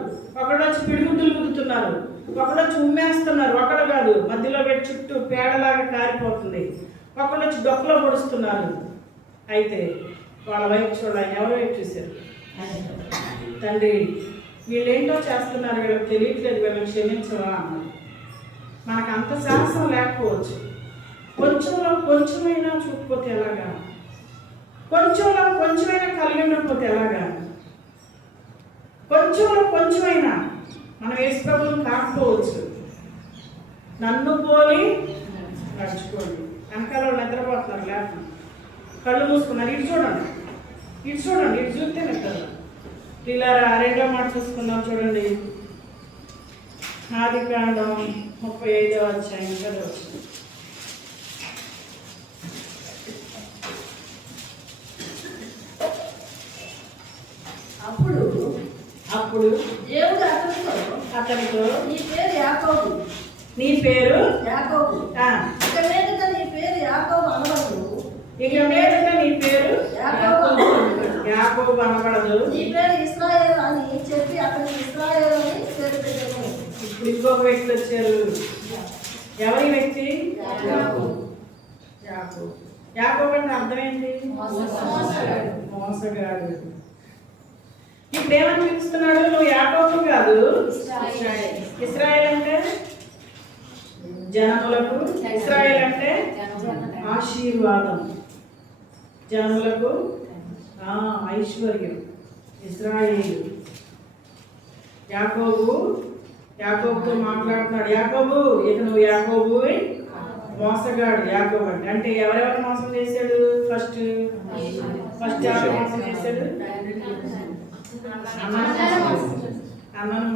ఒకడొచ్చి పిడుగుద్దులు గుద్దుతున్నారు, ఒకడొచ్చి ఉమ్మేస్తున్నారు, ఒకడు కాదు మధ్యలో పెట్టి చుట్టూ పేడలాగా కారిపోతుంది, ఒకడొచ్చి డొక్కలో పొడుస్తున్నారు. అయితే వాళ్ళ వైపు చూడాలి. ఎవరి వైపు చూశారు? తండ్రి వీళ్ళేంటో చేస్తున్నారు, వీళ్ళకి తెలియట్లేదు, వీళ్ళని క్షమించవా అన్నారు. మనకు అంత సాహసం లేకపోవచ్చు. కొంచెంలో కొంచెమైనా చూపుకోతే ఎలాగా? కొంచెంలో కొంచెమైనా కలిగి ఉండకపోతే ఎలాగా? కొంచెంలో కొంచెమైనా మనం యేసుప్రభువుని కాకపోవచ్చు. నన్ను పోలి నడుచుకోండి. వెనకాల నిద్రపోతున్నారు, లేకుండా కళ్ళు మూసుకున్నారు. ఇటు చూడండి, ఇటు చూస్తే నిద్ర. పిల్లరా రెండో మాట చూసుకుందాం, చూడండి. ఆదికాండం 35వ అధ్యాయం చదవచ్చు. అప్పుడు దేవుడు అతనితో నీ పేరు యాకోబు, నీ పేరు యాకోబు, ఇక మీదట నీ పేరు యాకోబు అనబడదు, ఇక మీదట నీ పేరు యాకోబు అనబడదు, నీ పేరు ఇశ్రాయేలు అని చెప్పి అతనికి ఇశ్రాయేలు అని పేరు పెట్టాను. ఇప్పుడు ఇంకొక వ్యక్తి వచ్చారు. ఎవరి వ్యక్తి? యాకోబు అంటే అర్థం ఏంటి? మోసగాడు. ఇప్పుడు ఏమని పిలుస్తున్నాడు? నువ్వు యాకోబు కాదు, ఇశ్రాయేల్ అంటే జనములకు, ఇశ్రాయేల్ అంటే ఆశీర్వాదం, జనములకు ఐశ్వర్యం. ఇశ్రాయేలు. యాకోబుతో మాట్లాడుతున్నాడు. యాకోబు, ఇక నువ్వు యాకోబు మోసగాడు. యాకోబు అంటే ఎవరెవరు మోసం చేశాడు? ఫస్ట్ ఎవరు మోసం చేశాడు? అన్నను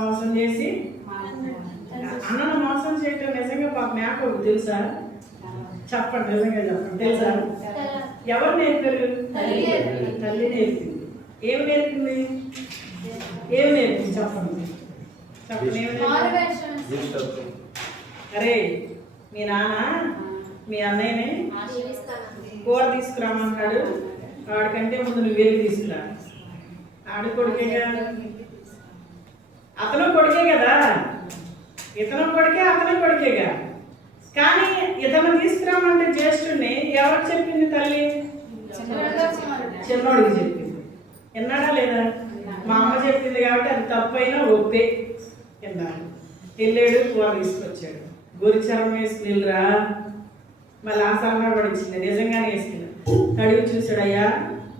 మోసం చేసి అన్నను మోసం చేయటం నిజంగా పాపం యాకోబు తెలుసా? చెప్పండి, నిజంగా చెప్పండి, తెలుసా? ఎవరు నేర్పారు? తల్లి నేర్పింది. ఏమి నేర్పింది? చెప్పండి. అరే మీ నాన్న మీ అన్నయ్యని కూర తీసుకురామంటాడు, వాడికంటే ముందు నువ్వు వెళ్ళి తీసుకురా. ఆడు కొడుకే కదా, అతను కొడుకే కదా, ఇతను కొడుకే అతని కొడుకేగా. కానీ ఇతను తీసుకురామంటే జ్యేష్ఠుడిని ఎవరికి చెప్పింది తల్లి? చిన్నోడికి చెప్పింది. విన్నాడా లేదా? మా అమ్మ చెప్పింది కాబట్టి అది తప్పైనా ఒప్పే విన్నాడు. వెళ్ళాడు, కూర తీసుకొచ్చాడు. గోరిచరం వేసుకునిరా, మళ్ళీ ఆ సలహా కూడా ఇచ్చింది. నిజంగానే వేసుకున్నా. కడిగి చూశాడు, అయ్యా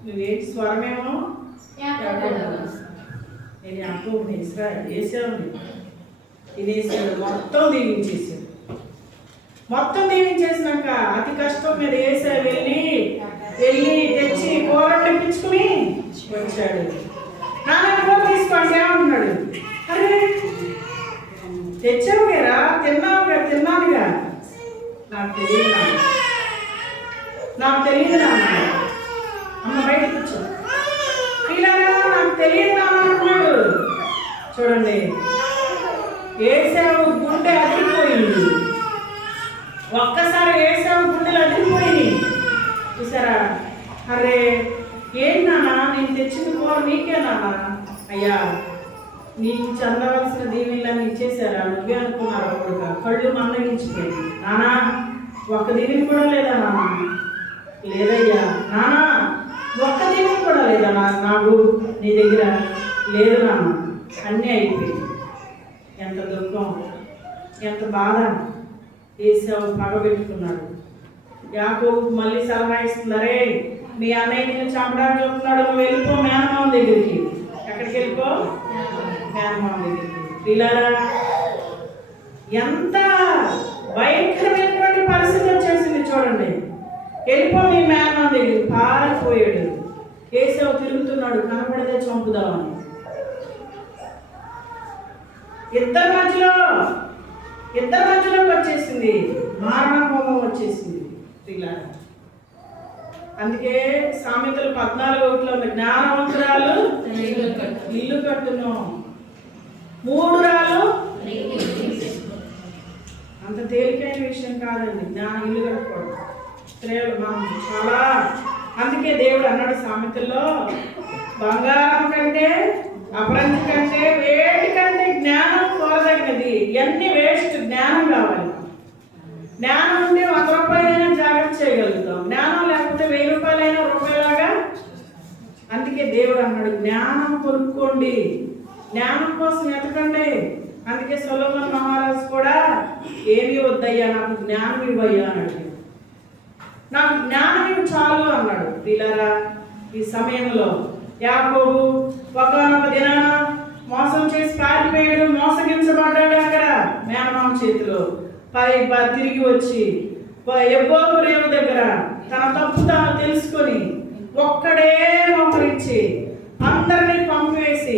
నువ్వేంటి స్వరమేమో నేను యాకోబు వేసావు తినేసాడు. మొత్తం దీవించేసాడు. మొత్తం దీవించేసినాక అతి కష్టం మీద వేసా వెళ్ళి తెచ్చి కూర తెప్పించుకుని వచ్చాడు. నాన్న కూర తీసుకోండి ఏమంటున్నాడు? అరే తెచ్చావు కదా, తిన్నానుగా. నాకు తెలియదు నాన్న. అమ్మ బయట కూర్చో. పిల్లగా నాకు తెలియదు నాన్న అంటున్నాడు. చూడండి, ఏసావు గుండె అదిరిపోయింది. ఒక్కసారి ఏసావు గుండెలు అదిరిపోయింది. చూసారా? అరే ఏంటి నాన్న, నేను తెచ్చిన కూర నీకే నాన్న. అయ్యా నీకు చెందవలసిన దీవెనలన్నీ ఇచ్చేసారా? నువ్వే అనుకున్నారు అప్పుడుగా. కళ్ళు మందగించిపోయింది. నానా ఒక్క దీవెని కూడా లేదా నాన్న? లేదయ్యా. నానా ఒక్క దీవెని కూడా లేదా నాకు నీ దగ్గర? లేదు నాన్న. అన్నీ అయిపోయింది. ఎంత దుఃఖం, ఎంత బాధ. ఏసావు పగబెట్టుకున్నాడు. యాకోబుకు మళ్ళీ సలహా ఇస్తున్నారే, మీ అన్నయ్య నిన్ను చంపడానికి చెప్తున్నాడు, నువ్వు వెళ్ళిపో మేనమామ దగ్గరికి. ఎక్కడికి వెళ్ళిపో? మేనమామ దగ్గరికి. పిల్లరా ఎంత భయంకరమైనటువంటి పరిస్థితి వచ్చేసింది చూడండి. వెళ్ళిపో మీ మేనమామ దగ్గరికి. పారిపోయాడు. ఏసావు తిరుగుతున్నాడు, కనపడితే చంపుదామని. ఇద్దరి మధ్యలోకి వచ్చేసింది మారణ హోమం వచ్చేసింది. పిల్లరా అందుకే సామెతలు 14:1 ఉంది, జ్ఞానవంతురాలు ఇల్లు కట్టును, మూఢురాలు. అంత తేలికైన విషయం కాదండి జ్ఞానం ఇల్లు కట్టుకోవడం. స్త్రీలు మనం చాలా, అందుకే దేవుడు అన్నాడు సామెతల్లో, బంగారం కంటే అపరంజి కంటే వేటి కంటే జ్ఞానం కోరదగినది. ఇవన్నీ వేస్ట్, జ్ఞానం కావాలి. జ్ఞానం ఉంటే 100 రూపాయలైనా జాగ్రత్త చేయగలుగుతాం. జ్ఞానం లేకపోతే 1000 రూపాయలైనా రూపాయలాగా. అందుకే దేవుడు అన్నాడు, జ్ఞానం కొనుక్కోండి, జ్ఞానం కోసం ఎతకండి. అందుకే సొలొమోను మహారాజు కూడా ఏమీ వద్దయ్యా, నాకు జ్ఞానం ఇవ్వయ్యా అన్నాడు. నాకు జ్ఞానం ఇవ్వు చాలు అన్నాడు. పిల్లరా ఈ సమయంలో యాకోబు ఒకానొక దినాన మోసం చేసి పారిపోయాడు, మోసగించబడ్డాడు. అక్కడ మేనమామ చేతిలో తిరిగి వచ్చి యబ్బోకు రేవు దగ్గర తన తప్పు తాను తెలుసుకొని ఒక్కడే మోకరించి అందరినీ పంపివేసి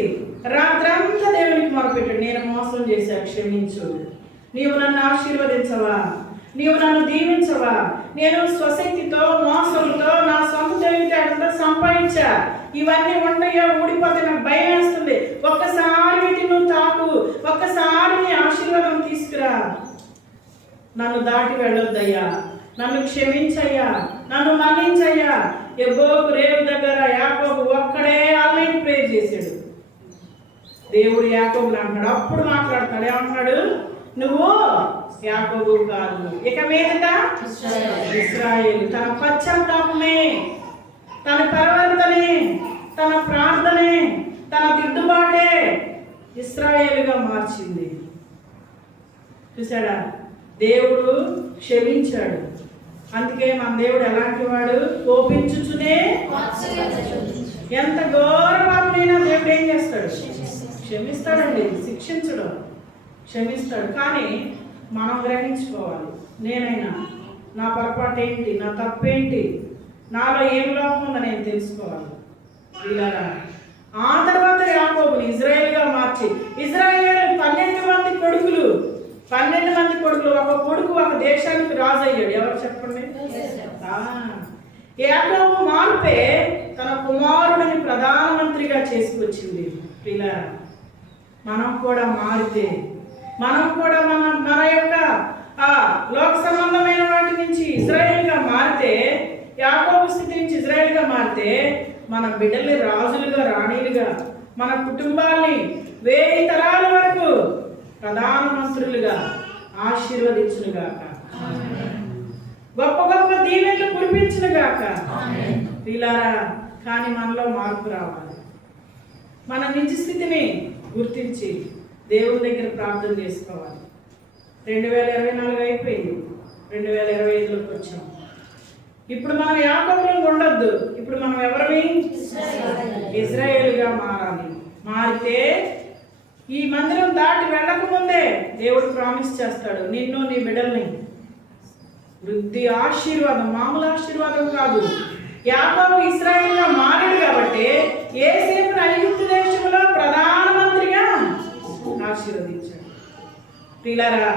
రాత్రంతా దేవునికి మొరపెట్టాడు. నేను మోసం చేశా, క్షమించు. నీవు నన్ను ఆశీర్వదించవా, నీవు నన్ను దీవించవా? నేను స్వశక్తితో మోసంతో నా సొంత తెలివితేటలతో సంపాదించా. ఇవన్నీ ఉంటాయో ఊడిపోతే నాకు భయం వేస్తుంది. ఒక్కసారి వీటిని నువ్వు తాకు, ఒక్కసారి నీ ఆశీర్వాదం తీసుకురా. నన్ను దాటి వెళ్ళొద్దయ్యా, నన్ను క్షమించయ్యా, నన్ను మన్నించయ్యా. యబ్బోకు రేవు దగ్గర యాకోబు ఒక్కడే ఆల్రెడీ ప్రేర్ చేశాడు. దేవుడు యాకోబుని అంటున్నాడు, అప్పుడు మాట్లాడుతున్నాడు. ఏమంటున్నాడు? నువ్వు యాకోబు కాదు, ఇక మీదట ఇశ్రాయేలు. తన పశ్చాత్తాపమే, తన పరివర్తనే, తన ప్రార్థనే, తన దిద్దుబాటే ఇశ్రాయేలుగా మార్చింది. చూసాడా? దేవుడు క్షమించాడు. అందుకే మన దేవుడు ఎలాంటి వాడు? కోపించుచునే. ఎంత ఘోర పాపమైనా దేవుడు ఏం చేస్తాడు? క్షమిస్తాడండి. శిక్షించడం, క్షమిస్తాడు. కానీ మనం గ్రహించుకోవాలి. నేనైనా నా పొరపాటు ఏంటి, నా తప్పేంటి, నాలో ఏం లోపం ఉందో నేను తెలుసుకోవాలి. వీళ్ళరా ఆ తర్వాత యాకోబుని ఇజ్రాయేలుగా మార్చి, ఇజ్రాయేలు 12 మంది కొడుకులు, 12 మంది కొడుకులు, ఒక కొడుకు ఒక దేశానికి రాజు అయ్యాడు. ఎవరు చెప్పండి? యాకోబు మార్పే తన కుమారుడిని ప్రధానమంత్రిగా చేసుకొచ్చింది. వీళ్ళరా మనం కూడా మారితే, మనం కూడా మన యొక్క లోక సంబంధమైన వాటి నుంచి ఇజ్రాయేల్గా మారితే, యాకోబు స్థితి నుంచి ఇజ్రాయేల్గా మారితే, మన బిడ్డల్ని రాజులుగా, రాణీలుగా, మన కుటుంబాల్ని 1000 తరాల వరకు ప్రధానమంత్రులుగా ఆశీర్వదించునుగాక. గొప్ప గొప్ప దీవెనలు కురిపించునుగాక. వీళ్ళారా, కానీ మనలో మార్పు రావాలి. మన నిజ స్థితిని గుర్తించి దేవుని దగ్గర ప్రార్థన చేసుకోవాలి. 2024 అయిపోయింది, 2025లోకి వచ్చాం. ఇప్పుడు మనం యాకోబులో ఉండొద్దు. ఇప్పుడు మనం ఎవరిని? ఇజ్రాయేలుగా మారాలి. మారితే ఈ మందిరం దాటి వెళ్ళకముందే దేవుడు ప్రామిస్ చేస్తాడు, నిన్ను నీ బిడ్డల్ని వృద్ధి ఆశీర్వాదం, మామూలు ఆశీర్వాదం కాదు. యాకోబు ఇశ్రాయేలుగా మారాడు కాబట్టి యోసేపును ఐగుప్తు దేశంలో ప్రధానమంత్రిగా ఆశీర్వదించాడు. పిల్లరా,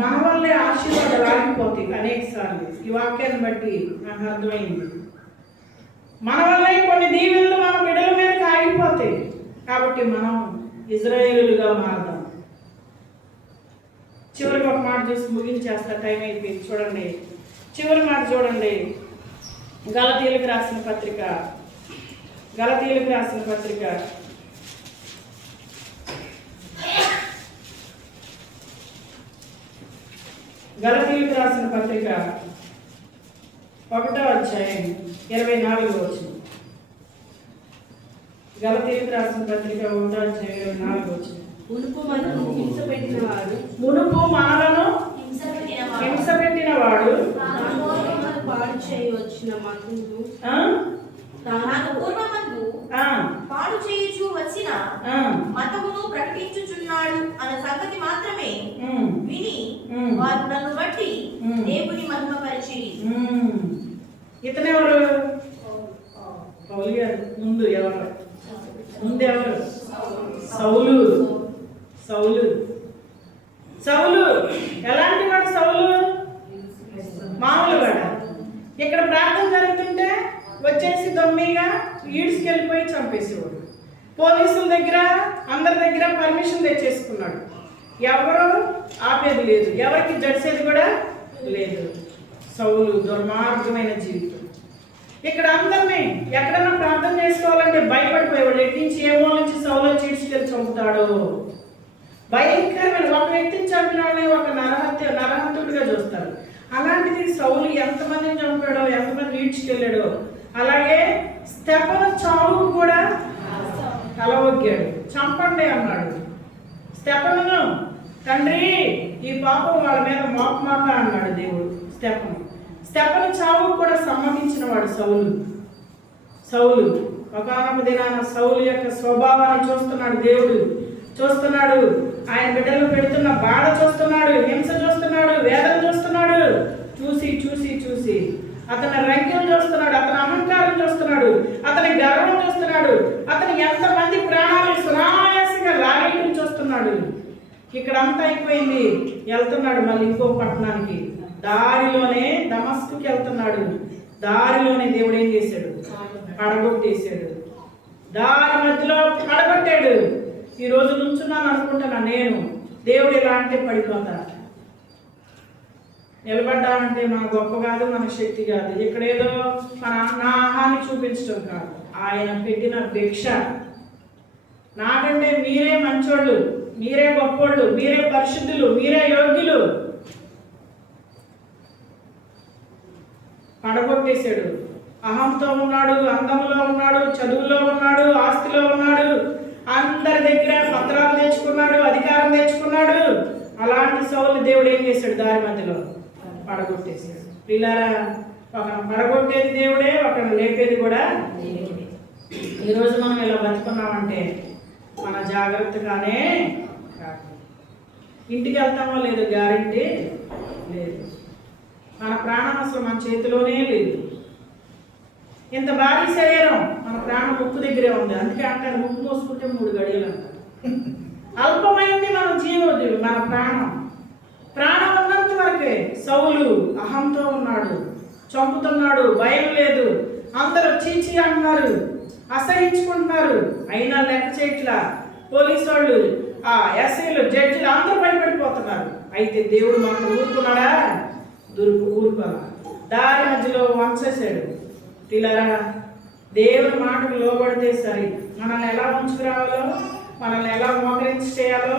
మన వల్లే ఆశీర్వాదాలు ఆగిపోతాయి అనేక సార్లు. ఈ వాక్యాన్ని బట్టి నాకు అర్థమైంది. మన వల్లే కొన్ని దీవెనలు మన బిడ్డల మీదకి ఆగిపోతాయి. కాబట్టి మనం ఇజ్రాయేలుగా మారదాం. చివరికి ఒక మాట చూసి ముగించేస్తా, టైం అయిపోయింది. చూడండి, చివరి మాట చూడండి. గలతీయులకు రాసిన పత్రిక, గలతీయులకు రాసిన పత్రిక 1వ అధ్యాయం 24వ వచనం. గలతీయులకు రాసిన పత్రిక 1వ అధ్యాయం 24వ వచనం. మునుపు మనలను హింసపెట్టినవాడు హింసపెట్టినవాడు పాడు చేయి వచ్చిన మతమును పాడు చేయుచు వచ్చిన మతమును ప్రకటించుచున్నాడు అన్న సంగతి మాత్రమే విని వారు నన్ను బట్టి దేవుని మహిమపరిచిరి. ఇతనెవరు? పౌలు గారు. ముందు ఎవరు? సౌలు. సౌలు సౌలు ఎలాంటి వాడు? సౌలు మామూలు వాడు. ఇక్కడ ప్రార్థన జరుగుతుంటే వచ్చేసి దొమ్మిగా ఈడ్చుకెళ్ళిపోయి చంపేసేవాడు. పోలీసుల దగ్గర అందరి దగ్గర పర్మిషన్ తెచ్చేసుకున్నాడు. ఎవరు ఆపేది లేదు, ఎవరికి జడ్సేది కూడా లేదు. సౌలు దుర్మార్గమైన జీవితం. ఇక్కడ అందరినీ ఎక్కడన్నా ప్రార్థన చేసుకోవాలంటే భయపడిపోయేవాడు. ఎట్టించి ఏమో నుంచి సౌలు చీడ్చుకెళ్ళి చంపుతాడు. భయంకరమైన ఒక వ్యక్తిని చంపినాడని ఒక నరహంతుడిగా చూస్తారు. అలాంటిది సౌలు ఎంతమందిని చంపాడో, ఎంతమంది ఈడ్చుకెళ్ళాడో. అలాగే స్టెఫను చావుకు కూడా తలవొగ్గాడు. చంపండి అన్నాడు. స్టెఫనును, తండ్రి ఈ పాపం వాళ్ళ మీద మోపమాక అన్నాడు దేవుడు. స్టెఫను చావుకు కూడా సమ్మతించిన వాడు సౌలు. ఒకానొక దినాన సౌలు యొక్క స్వభావాన్ని చూస్తున్నాడు దేవుడు. చూస్తున్నాడు, ఆయన బిడ్డలు పెడుతున్న బాధ చూస్తున్నాడు, హింస చూస్తున్నాడు, వేదన చూస్తున్నాడు. చూసి అతని రంకెం చూస్తున్నాడు, అతని అహంకారం చూస్తున్నాడు, అతని గర్వం చూస్తున్నాడు, అతని ఎంతమంది ప్రాణాలు సునాయాసంగా లాగేయడం చూస్తున్నాడు. ఇక్కడ అంతా అయిపోయింది. వెళ్తున్నాడు మళ్ళీ ఇంకో పట్టణానికి. దారిలోనే దమస్కుకి వెళ్తున్నాడు. దారిలోనే దేవుడు ఏం చేశాడు? పడగొట్టేశాడు. దారి మధ్యలో పడగొట్టాడు. ఈ రోజు నుంచున్నాను అనుకుంటున్నా నేను. దేవుడు ఎలా అంటే పడిపోతా. నిలబడ్డామంటే మన గొప్ప కాదు, మన శక్తి కాదు. ఇక్కడేదో నా ఆహాన్ని చూపించడం కాదు, ఆయన పెట్టిన భిక్ష. నాకంటే మీరే మంచోళ్ళు, మీరే గొప్పోళ్ళు, మీరే పరిశుద్ధులు, మీరే యోగ్యులు. పడగొట్టేశాడు. అహంతో ఉన్నాడు, అందములో ఉన్నాడు, చదువులో ఉన్నాడు, ఆస్తిలో ఉన్నాడు, అందరి దగ్గర పత్రాలు తెచ్చుకున్నాడు, అధికారం తెచ్చుకున్నాడు. అలాంటి సౌలు దేవుడు ఏం చేశాడు? దారి మధ్యలో పడగొట్టేశాడు. పిల్లరా, ఒకరిని పడగొట్టేది దేవుడే, ఒకరిని లేపేది కూడా దేవుడే. ఈరోజు మనం ఇలా బతుకున్నామంటే మన జాగ్రత్తగానే కాదు. ఇంటికి వెళ్తామో లేదో గ్యారెంటీ లేదు. మన ప్రాణం అసలు మన చేతిలోనే లేదు. ఇంత భారీ శరీరం, మన ప్రాణం ముక్కు దగ్గరే ఉంది. అందుకే అంటారు ముక్కు మోసుకుంటే 3 గడియలు అంటారు. అల్పమైంది మన జీవోద్యోగి, మన ప్రాణం ఉన్నంత వరకే. సౌలు అహంతో ఉన్నాడు, చంపుతున్నాడు, భయం లేదు. అందరూ చీచి అంటున్నారు, అసహించుకుంటున్నారు, అయినా లెక్క చేయట్లా. పోలీసు వాళ్ళు, ఎస్ఐలు, జడ్జిలు అందరూ భయపడిపోతున్నారు. అయితే దేవుడు మాత్రం ఊరుకున్నాడా? ఊరుకోలా. దారి మధ్యలో వంచేశాడు. పిల్లరా, దేవుడి మాటకు లోబడితే సరి. మనల్ని ఎలా ఉంచుకురావాలో, మనల్ని ఎలా మోకరించి చేయాలో,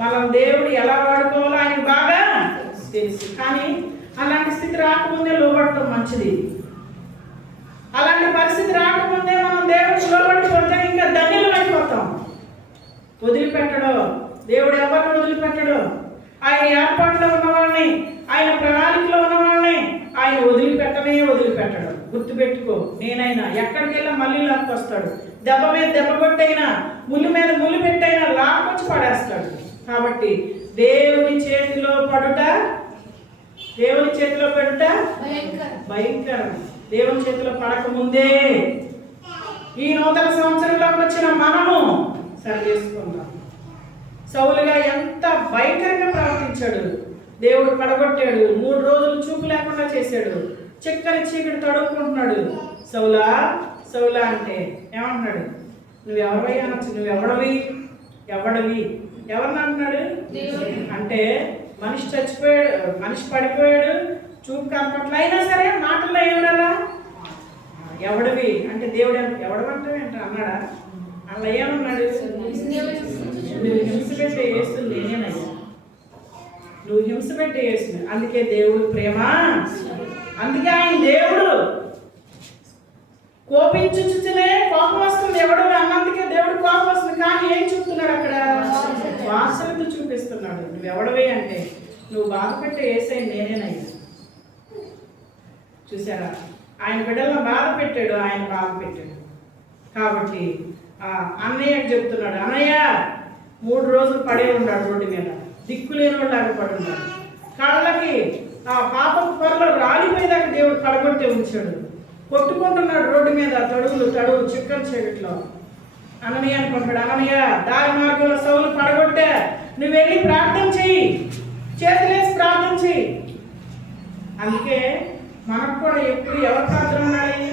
మనం దేవుడు ఎలా వాడుకోవాలో ఆయనకు బాగా తెలుసు. కానీ అలాంటి స్థితి రాకముందే లోబడటం మంచిది. అలాంటి పరిస్థితి రాకముందే మనం దేవుడికి లోబడిపోతే ఇంకా ధన్యులం అయిపోతాం. వదిలిపెట్టడు దేవుడు, ఎవరిని వదిలిపెట్టడు. ఆయన ఏర్పాటులో ఉన్నవాడిని, ఆయన ప్రణాళికలో ఉన్నవాడిని ఆయన వదిలిపెట్టడు. గుర్తుపెట్టుకో, నేనైనా ఎక్కడికి వెళ్ళా మళ్ళీ లాక్కొస్తాడు. దెబ్బ మీద దెబ్బ కొట్టైనా, ముళ్ళు మీద ముళ్ళు పెట్టైనా లాక్కొచ్చి పడేస్తాడు. కాబట్టి దేవుని చేతిలో పడుట భయంకరం. దేవుని చేతిలో పడకముందే ఈ నూతన సంవత్సరంలోకి వచ్చిన మనము సరి చేసుకుందాం. సౌలుగా ఎంత భయంకరంగా ప్రవర్తించాడు. దేవుడు పడగొట్టాడు. 3 రోజులు చూపు లేకుండా చేశాడు. చిక్కని చీకటి తడుముకుంటున్నాడు. సౌలా సౌలా అంటే ఏమంటున్నాడు? నువ్వెవరివై అనొచ్చు. నువ్వెవడవి ఎవరిని అంటున్నాడు అంటే మనిషి చచ్చిపోయాడు, మనిషి పడిపోయాడు, చూపు కనపట్ల, అయినా సరే మాటల్లో ఏమన్నా ఎవడివి అంటే దేవుడు ఎవడమంటే అన్నాడా? అలా ఏమన్నాడు? నువ్వు హింస పెట్టే వేస్తుంది నేనేనయ్యా, నువ్వు హింస పెట్టే వేస్తుంది. అందుకే దేవుడు ప్రేమ, అందుకే ఆయన దేవుడు. కోపించుచునే కోపం వస్తుంది, ఎవడు అన్నందుకే దేవుడు కోపం వస్తుంది. కానీ ఏం చూస్తున్నాడు అక్కడ? వాసనతో చూపిస్తున్నాడు. నువ్వు ఎవడవే అంటే నువ్వు బాధ పెట్టే వేసేది నేనేనయ్యా. చూసారా? ఆయన బిడ్డలను బాధ పెట్టాడు, ఆయన బాధ పెట్టాడు. కాబట్టి అన్నయ్యకి చెప్తున్నాడు, అన్నయ్య 3 రోజులు పడే ఉన్నాడు రోడ్డు మీద, దిక్కులేని వాళ్ళగా పడి ఉన్నాడు. కళ్ళకి ఆ పాపపు పొరలో రాలిపోయేదాకా దేవుడు పడగొట్టే ఉంచాడు. కొట్టుకుంటున్నాడు రోడ్డు మీద, తడువు చిక్కని చీకట్లో. అననీయ అనుకుంటాడు, అననీయ దారి మార్గంలో సౌలు పడగొట్టే, నువ్వు వెళ్ళి ప్రార్థన చెయ్యి, చేతులేసి ప్రార్థన చెయ్యి. అందుకే మనకు కూడా ఎప్పుడు ఎవరు ప్రార్థన ఉండాలి?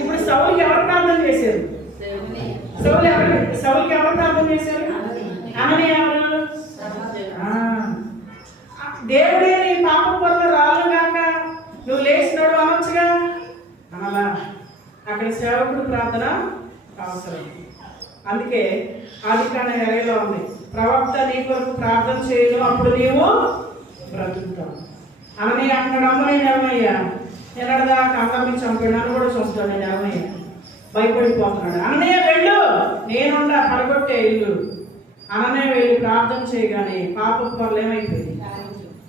ఇప్పుడు సౌలుకి ఎవరు ప్రార్థన చేశారు? సౌలుకి ఎవరు ప్రార్థన చేశారు? అననీయ ఎవరు? దేవుడే నీ పాప పొరలో రాళ్ళు కాక నువ్వు లేచినాడు అనొచ్చుగా. అలా అక్కడ సేవకుడు ప్రార్థన అవసరం. అందుకే ఆదికాండ 20లో ఉంది, ప్రవక్త నీ కొరకు ప్రార్థన చేయను, అప్పుడు నీవు బ్రతుకుతావు. అననీయ అంటున్నాడు, అమ్మ నేను ఎవరయ్యా, ఎన్నడదాకా అందరినీ చంపాడు, నన్ను కూడా చంపుతాడు, నేను ఎవరయ్యా, భయపడిపోతున్నాడు. అననీయ వెళ్ళు, నేనుండా పడగొట్టే ఇల్లు. అననీయ వెళ్ళి ప్రార్థన చేయగానే పాప పొరలు ఏమైపోయింది?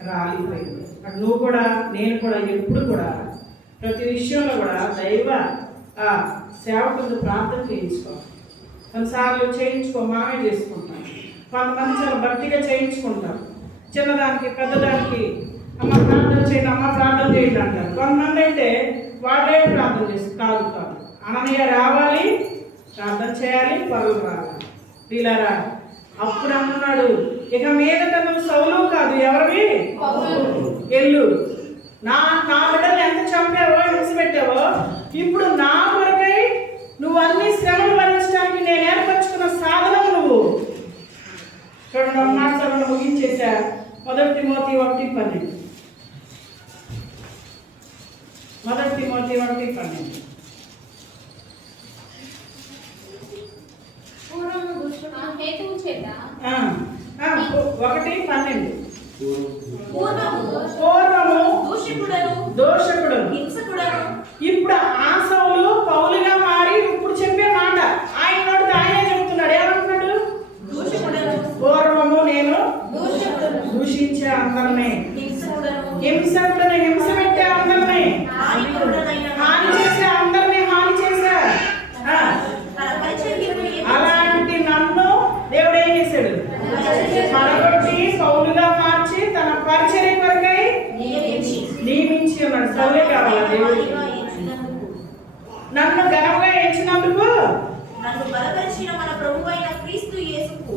రాలిపోయింది. నువ్వు కూడా నేను కూడా ఎప్పుడు కూడా ప్రతి విషయంలో కూడా దైవ సేవకులతో ప్రార్థన చేయించుకోవాలి. కొన్నిసార్లు చేయించుకో, మనమే చేసుకుంటాం. కొంతమంది చాలా భక్తిగా చేయించుకుంటారు, చిన్నదానికి పెద్దదానికి అమ్మ ప్రార్థన చేయండి, అమ్మ ప్రార్థన చేయండి అంటారు. కొంతమంది అయితే వాళ్ళే ప్రార్థన చేస్తారు. కాదు, అననీయ రావాలి, ప్రార్థన చేయాలి, పరులు రావాలి. వీళ్ళారా అప్పుడు అంటున్నాడు, ఇక మీదట నువ్వు సౌలు కాదు, ఎవరివి? ఎల్లు. నా బిడ్డలు ఎంత చంపావో, హింస పెట్టావో, ఇప్పుడు నా కొరకై నువ్వు అన్ని శ్రమలు భరించడానికి నేను ఏర్పరచుకున్న సాధనం నువ్వు. చూడండి, మాట సభను ముగించేశా. 1 తిమోతి 1:12. 1 తిమోతి 1:12. పూర్వము దోషకుడు ఇప్పుడు ఆ సౌలు పౌలుగా మారి ఇప్పుడు చెప్పే మాట ఆయన నోటితో ఆయనే చెప్తున్నాడు. ఏమంటున్నాడు? పూర్వము నేను దూషించే అందరినీ, హింసకుడని హింస పెట్టే అందరినీ, హాని చేసే అందరినీ హాని చేశా. అలాంటి నన్ను దేవుడు ఏం చేశాడు? పడగొట్టి పౌలుగా మార్చి తన పరిచర్య కొరకై నియమించి ఉన్నాడు. సౌలే కావాలా దేవుడు? నన్ను ఘనంగా ఎంచినందుకు నన్ను బలపరిచిన మన ప్రభువైన క్రీస్తు యేసుకు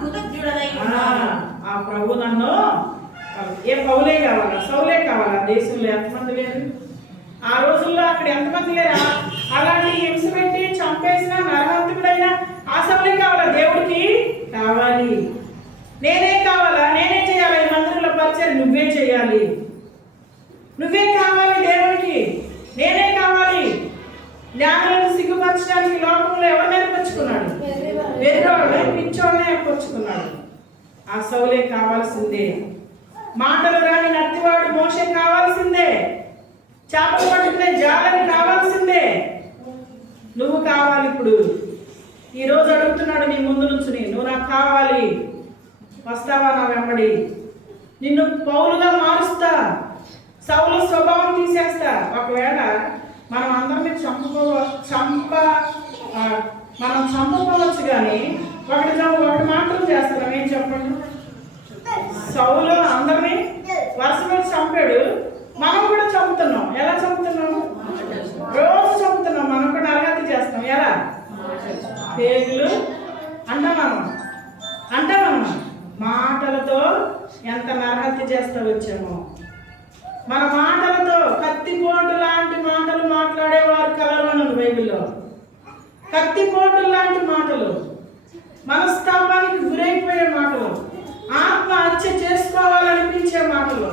కృతజ్ఞుడనై ఉన్నాను. ఆ ప్రభు నన్ను ఏ పౌలే కావాలా, సౌలే కావాలా? దేశంలో ఎంతమంది లేరు? ఆ రోజుల్లో అక్కడ ఎంతమంది లేరా? అలాంటి హింస పెట్టి చంపేసిన నరహంతకుడైన ఆ సౌలే కావాలా? దేవుడికి కావాలి. నేనే కావాలా? నేనే చేయాలి. ఈ మందిరంలో పరిచయం నువ్వే చేయాలి, నువ్వే కావాలి దేవుడికి, నేనే కావాలి. జ్ఞానులను సిగ్గుపరచడానికి లోకంలో ఎవరు నేర్పించుకున్నాడు? వెర్రోళ్ళే పిచ్చోళ్ళనే ఎక్కొచ్చుకున్నాడు. ఆ సౌలే కావాల్సిందే. మాటలు రాని నత్తివాడు మోషే కావాల్సిందే. చేపలు పట్టుకునే జాలని కావాల్సిందే. నువ్వు కావాలి. ఇప్పుడు ఈరోజు అడుగుతున్నాడు నీ ముందు నుంచుని, నువ్వు నాకు కావాలి, వస్తావా నా వెంబడి? నిన్ను పౌలుగా మారుస్తా, సౌలు స్వభావం తీసేస్తా. ఒకవేళ మనం అందరినీ మనం చంపుకోవచ్చు, కానీ ఒకటి మాత్రం చేస్తున్నాం. ఏం చెప్పండి? సౌలు అందరినీ వరుసలో చంపాడు, మనం కూడా చంపుతున్నాం. ఎలా చంపుతున్నాం? రోజు చంపుతున్నాం. మనం కూడా నరగతి చేస్తాం. ఎలా? పేగులు అంటామన్నా మాటలతో ఎంత నరహత్య చేస్తా వచ్చామో. మన మాటలతో కత్తిపోటు లాంటి మాటలు మాట్లాడేవారు కలవనుంది బైబిల్లో. కత్తిపోటు లాంటి మాటలు, మనస్తాపానికి గురైపోయే మాటలు, ఆత్మహత్య చేసుకోవాలనిపించే మాటలు,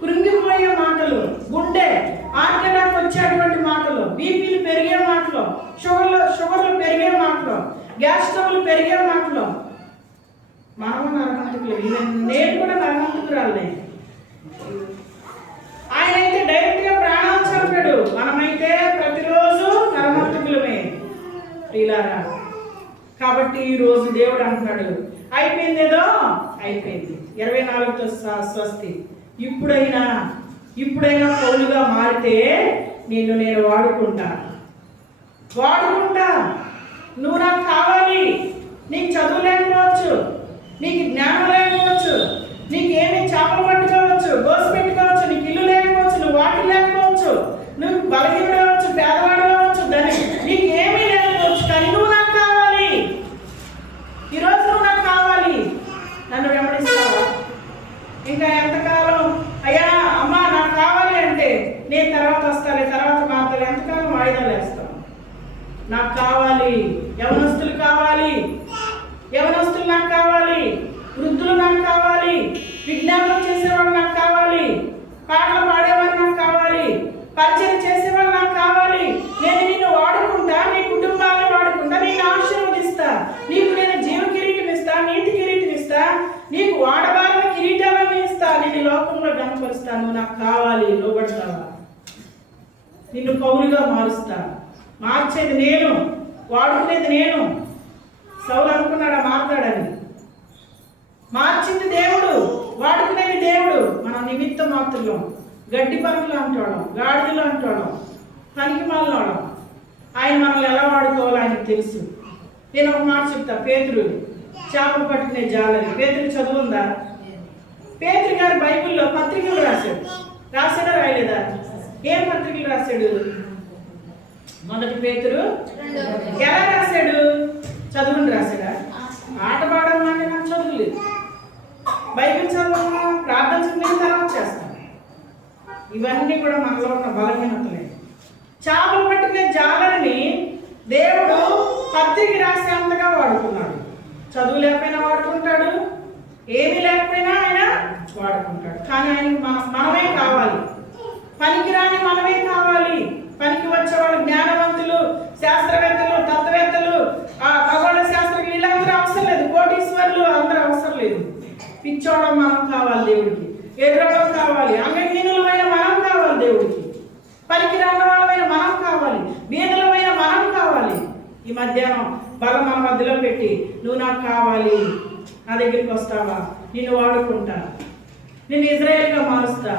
కృంగిపోయే మాటలు, గుండె హార్ట్ అటాక్ వచ్చేటువంటి మాటలు, బీపీలు పెరిగే మాటలు, షుగర్లు పెరిగే మాటలు, గ్యాస్ స్టవ్లు పెరిగే మాటలు. మనము నరహంతకులు. నేను కూడా నరహంతకురాలే. ఆయన అయితే డైరెక్ట్ గా ప్రాణాలు చంపాడు, మనమైతే ప్రతిరోజు నరహంతకులమే ప్రియులారా. కాబట్టి ఈ రోజు దేవుడు అంటున్నాడు, అయిపోయింది, ఏదో అయిపోయింది. 24తో స్వస్తి. ఇప్పుడైనా పౌలుగా మారితే నేను వాడుకుంటా. నువ్వు నాకు కావాలి. నీకు చదువు లేకపోవచ్చు, నీకు జ్ఞానం లేకపోవచ్చు, నీకేమి చేపలు పట్టుకోవచ్చు, గోసు పెట్టుకోవచ్చు, నీకు ఇల్లు లేకపోవచ్చు, నువ్వు వాటి లేకపోవచ్చు, నువ్వు బలహీనుడు అవ్వచ్చు, పేదవాడు అవ్వచ్చు, నీకు ఏమీ లేకపోవచ్చు, కానీ నువ్వు నాకు కావాలి. ఈరోజు నువ్వు నాకు కావాలి. నన్ను వెంబడిస్తావా? ఇంకా ఎంతకాలం అయ్యా అమ్మా నాకు కావాలి అంటే నేను తర్వాత వస్తాలే, తర్వాత మాత్రం ఎంతకాలం వాయిదాలు వేస్తాను? నాకు కావాలి. యవనస్తులు కావాలి, నాకు కావాలి, వృద్ధులు నాకు కావాలి, విజ్ఞాపనం చేసేవాడు నాకు కావాలి, పాటలు పాడేవారు నాకు కావాలి, పరిచయం చేసేవాళ్ళు నాకు కావాలి. నేను నిన్ను వాడుకుంటా, నీ కుటుంబాన్ని వాడుకుంటా, నేను ఆశీర్వదిస్తా, నీకు నేను జీవ కిరీటం ఇస్తా, నీతి కిరీటం ఇస్తా, నీకు వాడబారిన కిరీటాలను ఇస్తా, నేను లోకంలో గమపరుస్తాను. నాకు కావాలి. లోబడతావా? నిన్ను పౌలుగా మారుస్తా. మార్చేది నేను, వాడుకునేది నేను. సౌలు అనుకున్నాడా మారుతాడని? మార్చింది దేవుడు, వాడుకునేది దేవుడు. మనం నిమిత్త మాత్రులం, గడ్డి పనులు అంటాడు, గాడిదలు అంటాడు, పనికి మాలినాడు. ఆయన మనల్ని ఎలా వాడుకోవాలో ఆయనకు తెలుసు. నేను ఒక మాట చెప్తా. పేతురు చేపలు పట్టుకునే జాలరి. పేతురు చదువు ఉందా? పేతురు గారు బైబిల్లో పత్రికలు రాశాడా రాయలేదా? ఏం పత్రికలు రాశాడు? మొదటి పేతురు ఎలా రాశాడు? చదువుని రాశాడా? ఆట పాడడం అంటే నాకు చదువులేదు. బైబిల్ చదవమా, ప్రార్థన చదివిన తర్వాత చేస్తాను. ఇవన్నీ కూడా మనలో ఉన్న బలహీనతలే. చేపలు పట్టుకునే జాలరిని దేవుడు పత్రిక రాసేంతగా వాడుకున్నాడు. చదువు లేకపోయినా వాడుకుంటాడు, ఏమీ లేకపోయినా ఆయన వాడుకుంటాడు. కానీ ఆయనకి మనమే కావాలి. పనికిరాని మనమే కావాలి. పనికి వచ్చేవాళ్ళు జ్ఞానవంతులు, శాస్త్రవేత్తలు, తత్వవేత్తలు, ఖగోళ శాస్త్రజ్ఞులు వీళ్ళందరూ అవసరం లేదు. కోటీశ్వరులు అందరూ అవసరం లేదు. పిచ్చోడం మనం కావాలి దేవుడికి, ఎదురవడం కావాలి, అంగహీనులమైన మనం కావాలి దేవుడికి, పనికిరాని వాళ్ళమైన మనం కావాలి, బీదలమైన మనం కావాలి. ఈ మధ్యాహ్నం బలం మన మధ్యలో పెట్టి నువ్వు నాకు కావాలి, నా దగ్గరికి వస్తావా? నిన్ను వాడుకుంటా, నిన్ను ఇజ్రాయేల్గా మారుస్తా,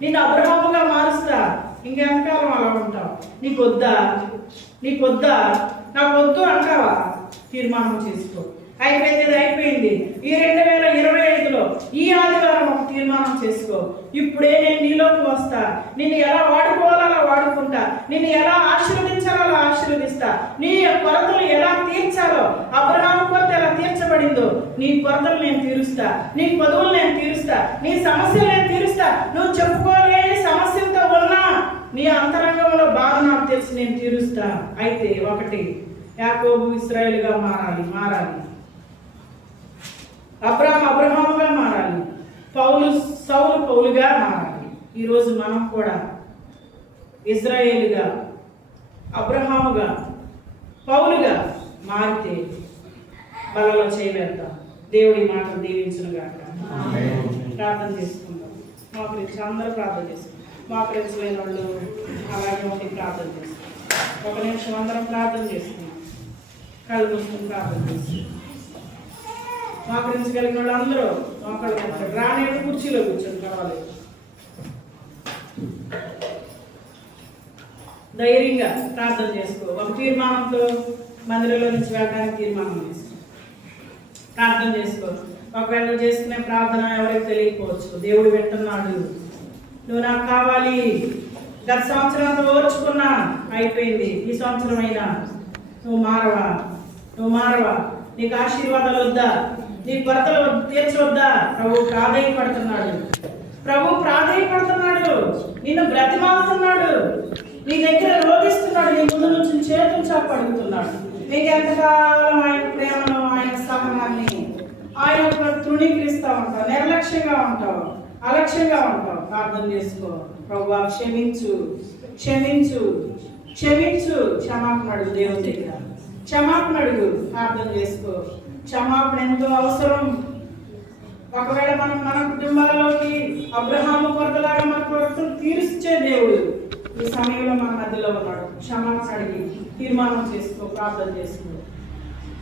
నిన్ను అబ్రహాముగా మారుస్తా. ఇంకెంతకాలం అలా ఉంటావు? నీకు వద్దా, నాకు వద్దు అంటావా? తీర్మానం చేసుకో. అయిపోయింది. ఈ 2025లో ఈ ఆదివారం ఒక తీర్మానం చేసుకో. ఇప్పుడే నేను నీలోకి వస్తా, నిన్ను ఎలా వాడుకోవాలో అలా వాడుకుంటా, నిన్ను ఎలా ఆశీర్వదించాలో అలా ఆశీర్వదిస్తా, నీ కొరతలు ఎలా తీర్చాలో, అబ్రహాము కొరత ఎలా తీర్చబడిందో నీ కొరతలు నేను తీరుస్తా, నీ పదవులు నేను తీరుస్తా, నీ సమస్యలు నేను తీరుస్తా. నువ్వు చెప్పుకోలేని సమస్యలతో ఉన్నా నీ అంతరంగంలో బాధ నాకు తెలిసి నేను తీరుస్తా. అయితే ఒకటి, యాకోబు ఇశ్రాయేలుగా మారాలి, అబ్రహాముగా మారాలి, సౌలు పౌలుగా మారాలి. ఈరోజు మనం కూడా ఇజ్రాయేలుగా, అబ్రహాముగా, పౌలుగా మారితే బలలో చేయవేద్దాం. దేవుడి మాటలు దీవించును గాక. ప్రార్థన చేసుకుందాం. మోకరించి అందరూ ప్రార్థన చేసుకుందాం. మోకరించలేని వాళ్ళు అలాగే ఒకటి ప్రార్థన చేసుకుందాం. ఒక నిమిషం అందరం ప్రార్థన చేసుకుందాం. కళ్ళు మూసుకుని ప్రార్థన చేసుకుందాం. మోకరించగలిగిన వాళ్ళు అందరూ మోకాళ్ళు వెళ్తారు. రాని కుర్చీలో కూర్చొని పర్వాలేదు. ధైర్యంగా ప్రార్థన చేసుకో. ఒక తీర్మానంతో మందిరంలో నుంచి వెళ్ళడానికి తీర్మానం చేసుకో. ప్రార్థన చేసుకో. ఒకవేళ నువ్వు చేసుకునే ప్రార్థన ఎవరికి తెలియకపోవచ్చు. దేవుడు వింటున్నాడు. నువ్వు నాకు కావాలి, గత సంవత్సరం అంతా ఓర్చుకున్నా, అయిపోయింది, ఈ సంవత్సరం అయినా నువ్వు మారవా, నువ్వు మారవా, నీకు ఆశీర్వాదాలు వద్దా, నీ కొరతలు తీర్చవద్దా? ప్రభు ప్రాధేయపడుతున్నాడు. ప్రభు ప్రాధేయపడుతున్నాడు. నిన్ను బ్రతిమాలుతున్నాడు. నీ దగ్గర రోధిస్తున్నాడు. నీ ముందు నుంచి చేతులు చాపడుతున్నాడు. నీకు ఎంతకాలం ఆయన ప్రేమను, ఆయన సహనాన్ని ఆయన తృణీకరిస్తూ ఉంటావు, నిర్లక్ష్యంగా ఉంటావు, అలక్ష్యంగా ఉంటావు. ప్రార్థన చేసుకో. ప్రభువా క్షమించు, క్షమించు, క్షమించు. క్షమాపణ అడుగు దేవుని దగ్గర. క్షమాపణ అడుగు. ప్రార్థన చేసుకో. క్షమాపణ ఎంతో అవసరం. ఒకవేళ మన కుటుంబాలలోకి అబ్రహాము కొరతలాగా మన కొరతలు తీర్చే దేవుడు ఈ సమయంలో మన మధ్యలో ఉన్నాడు. క్షమాపణ అడిగి తీర్మానం చేసుకో. ప్రార్థన చేసుకో.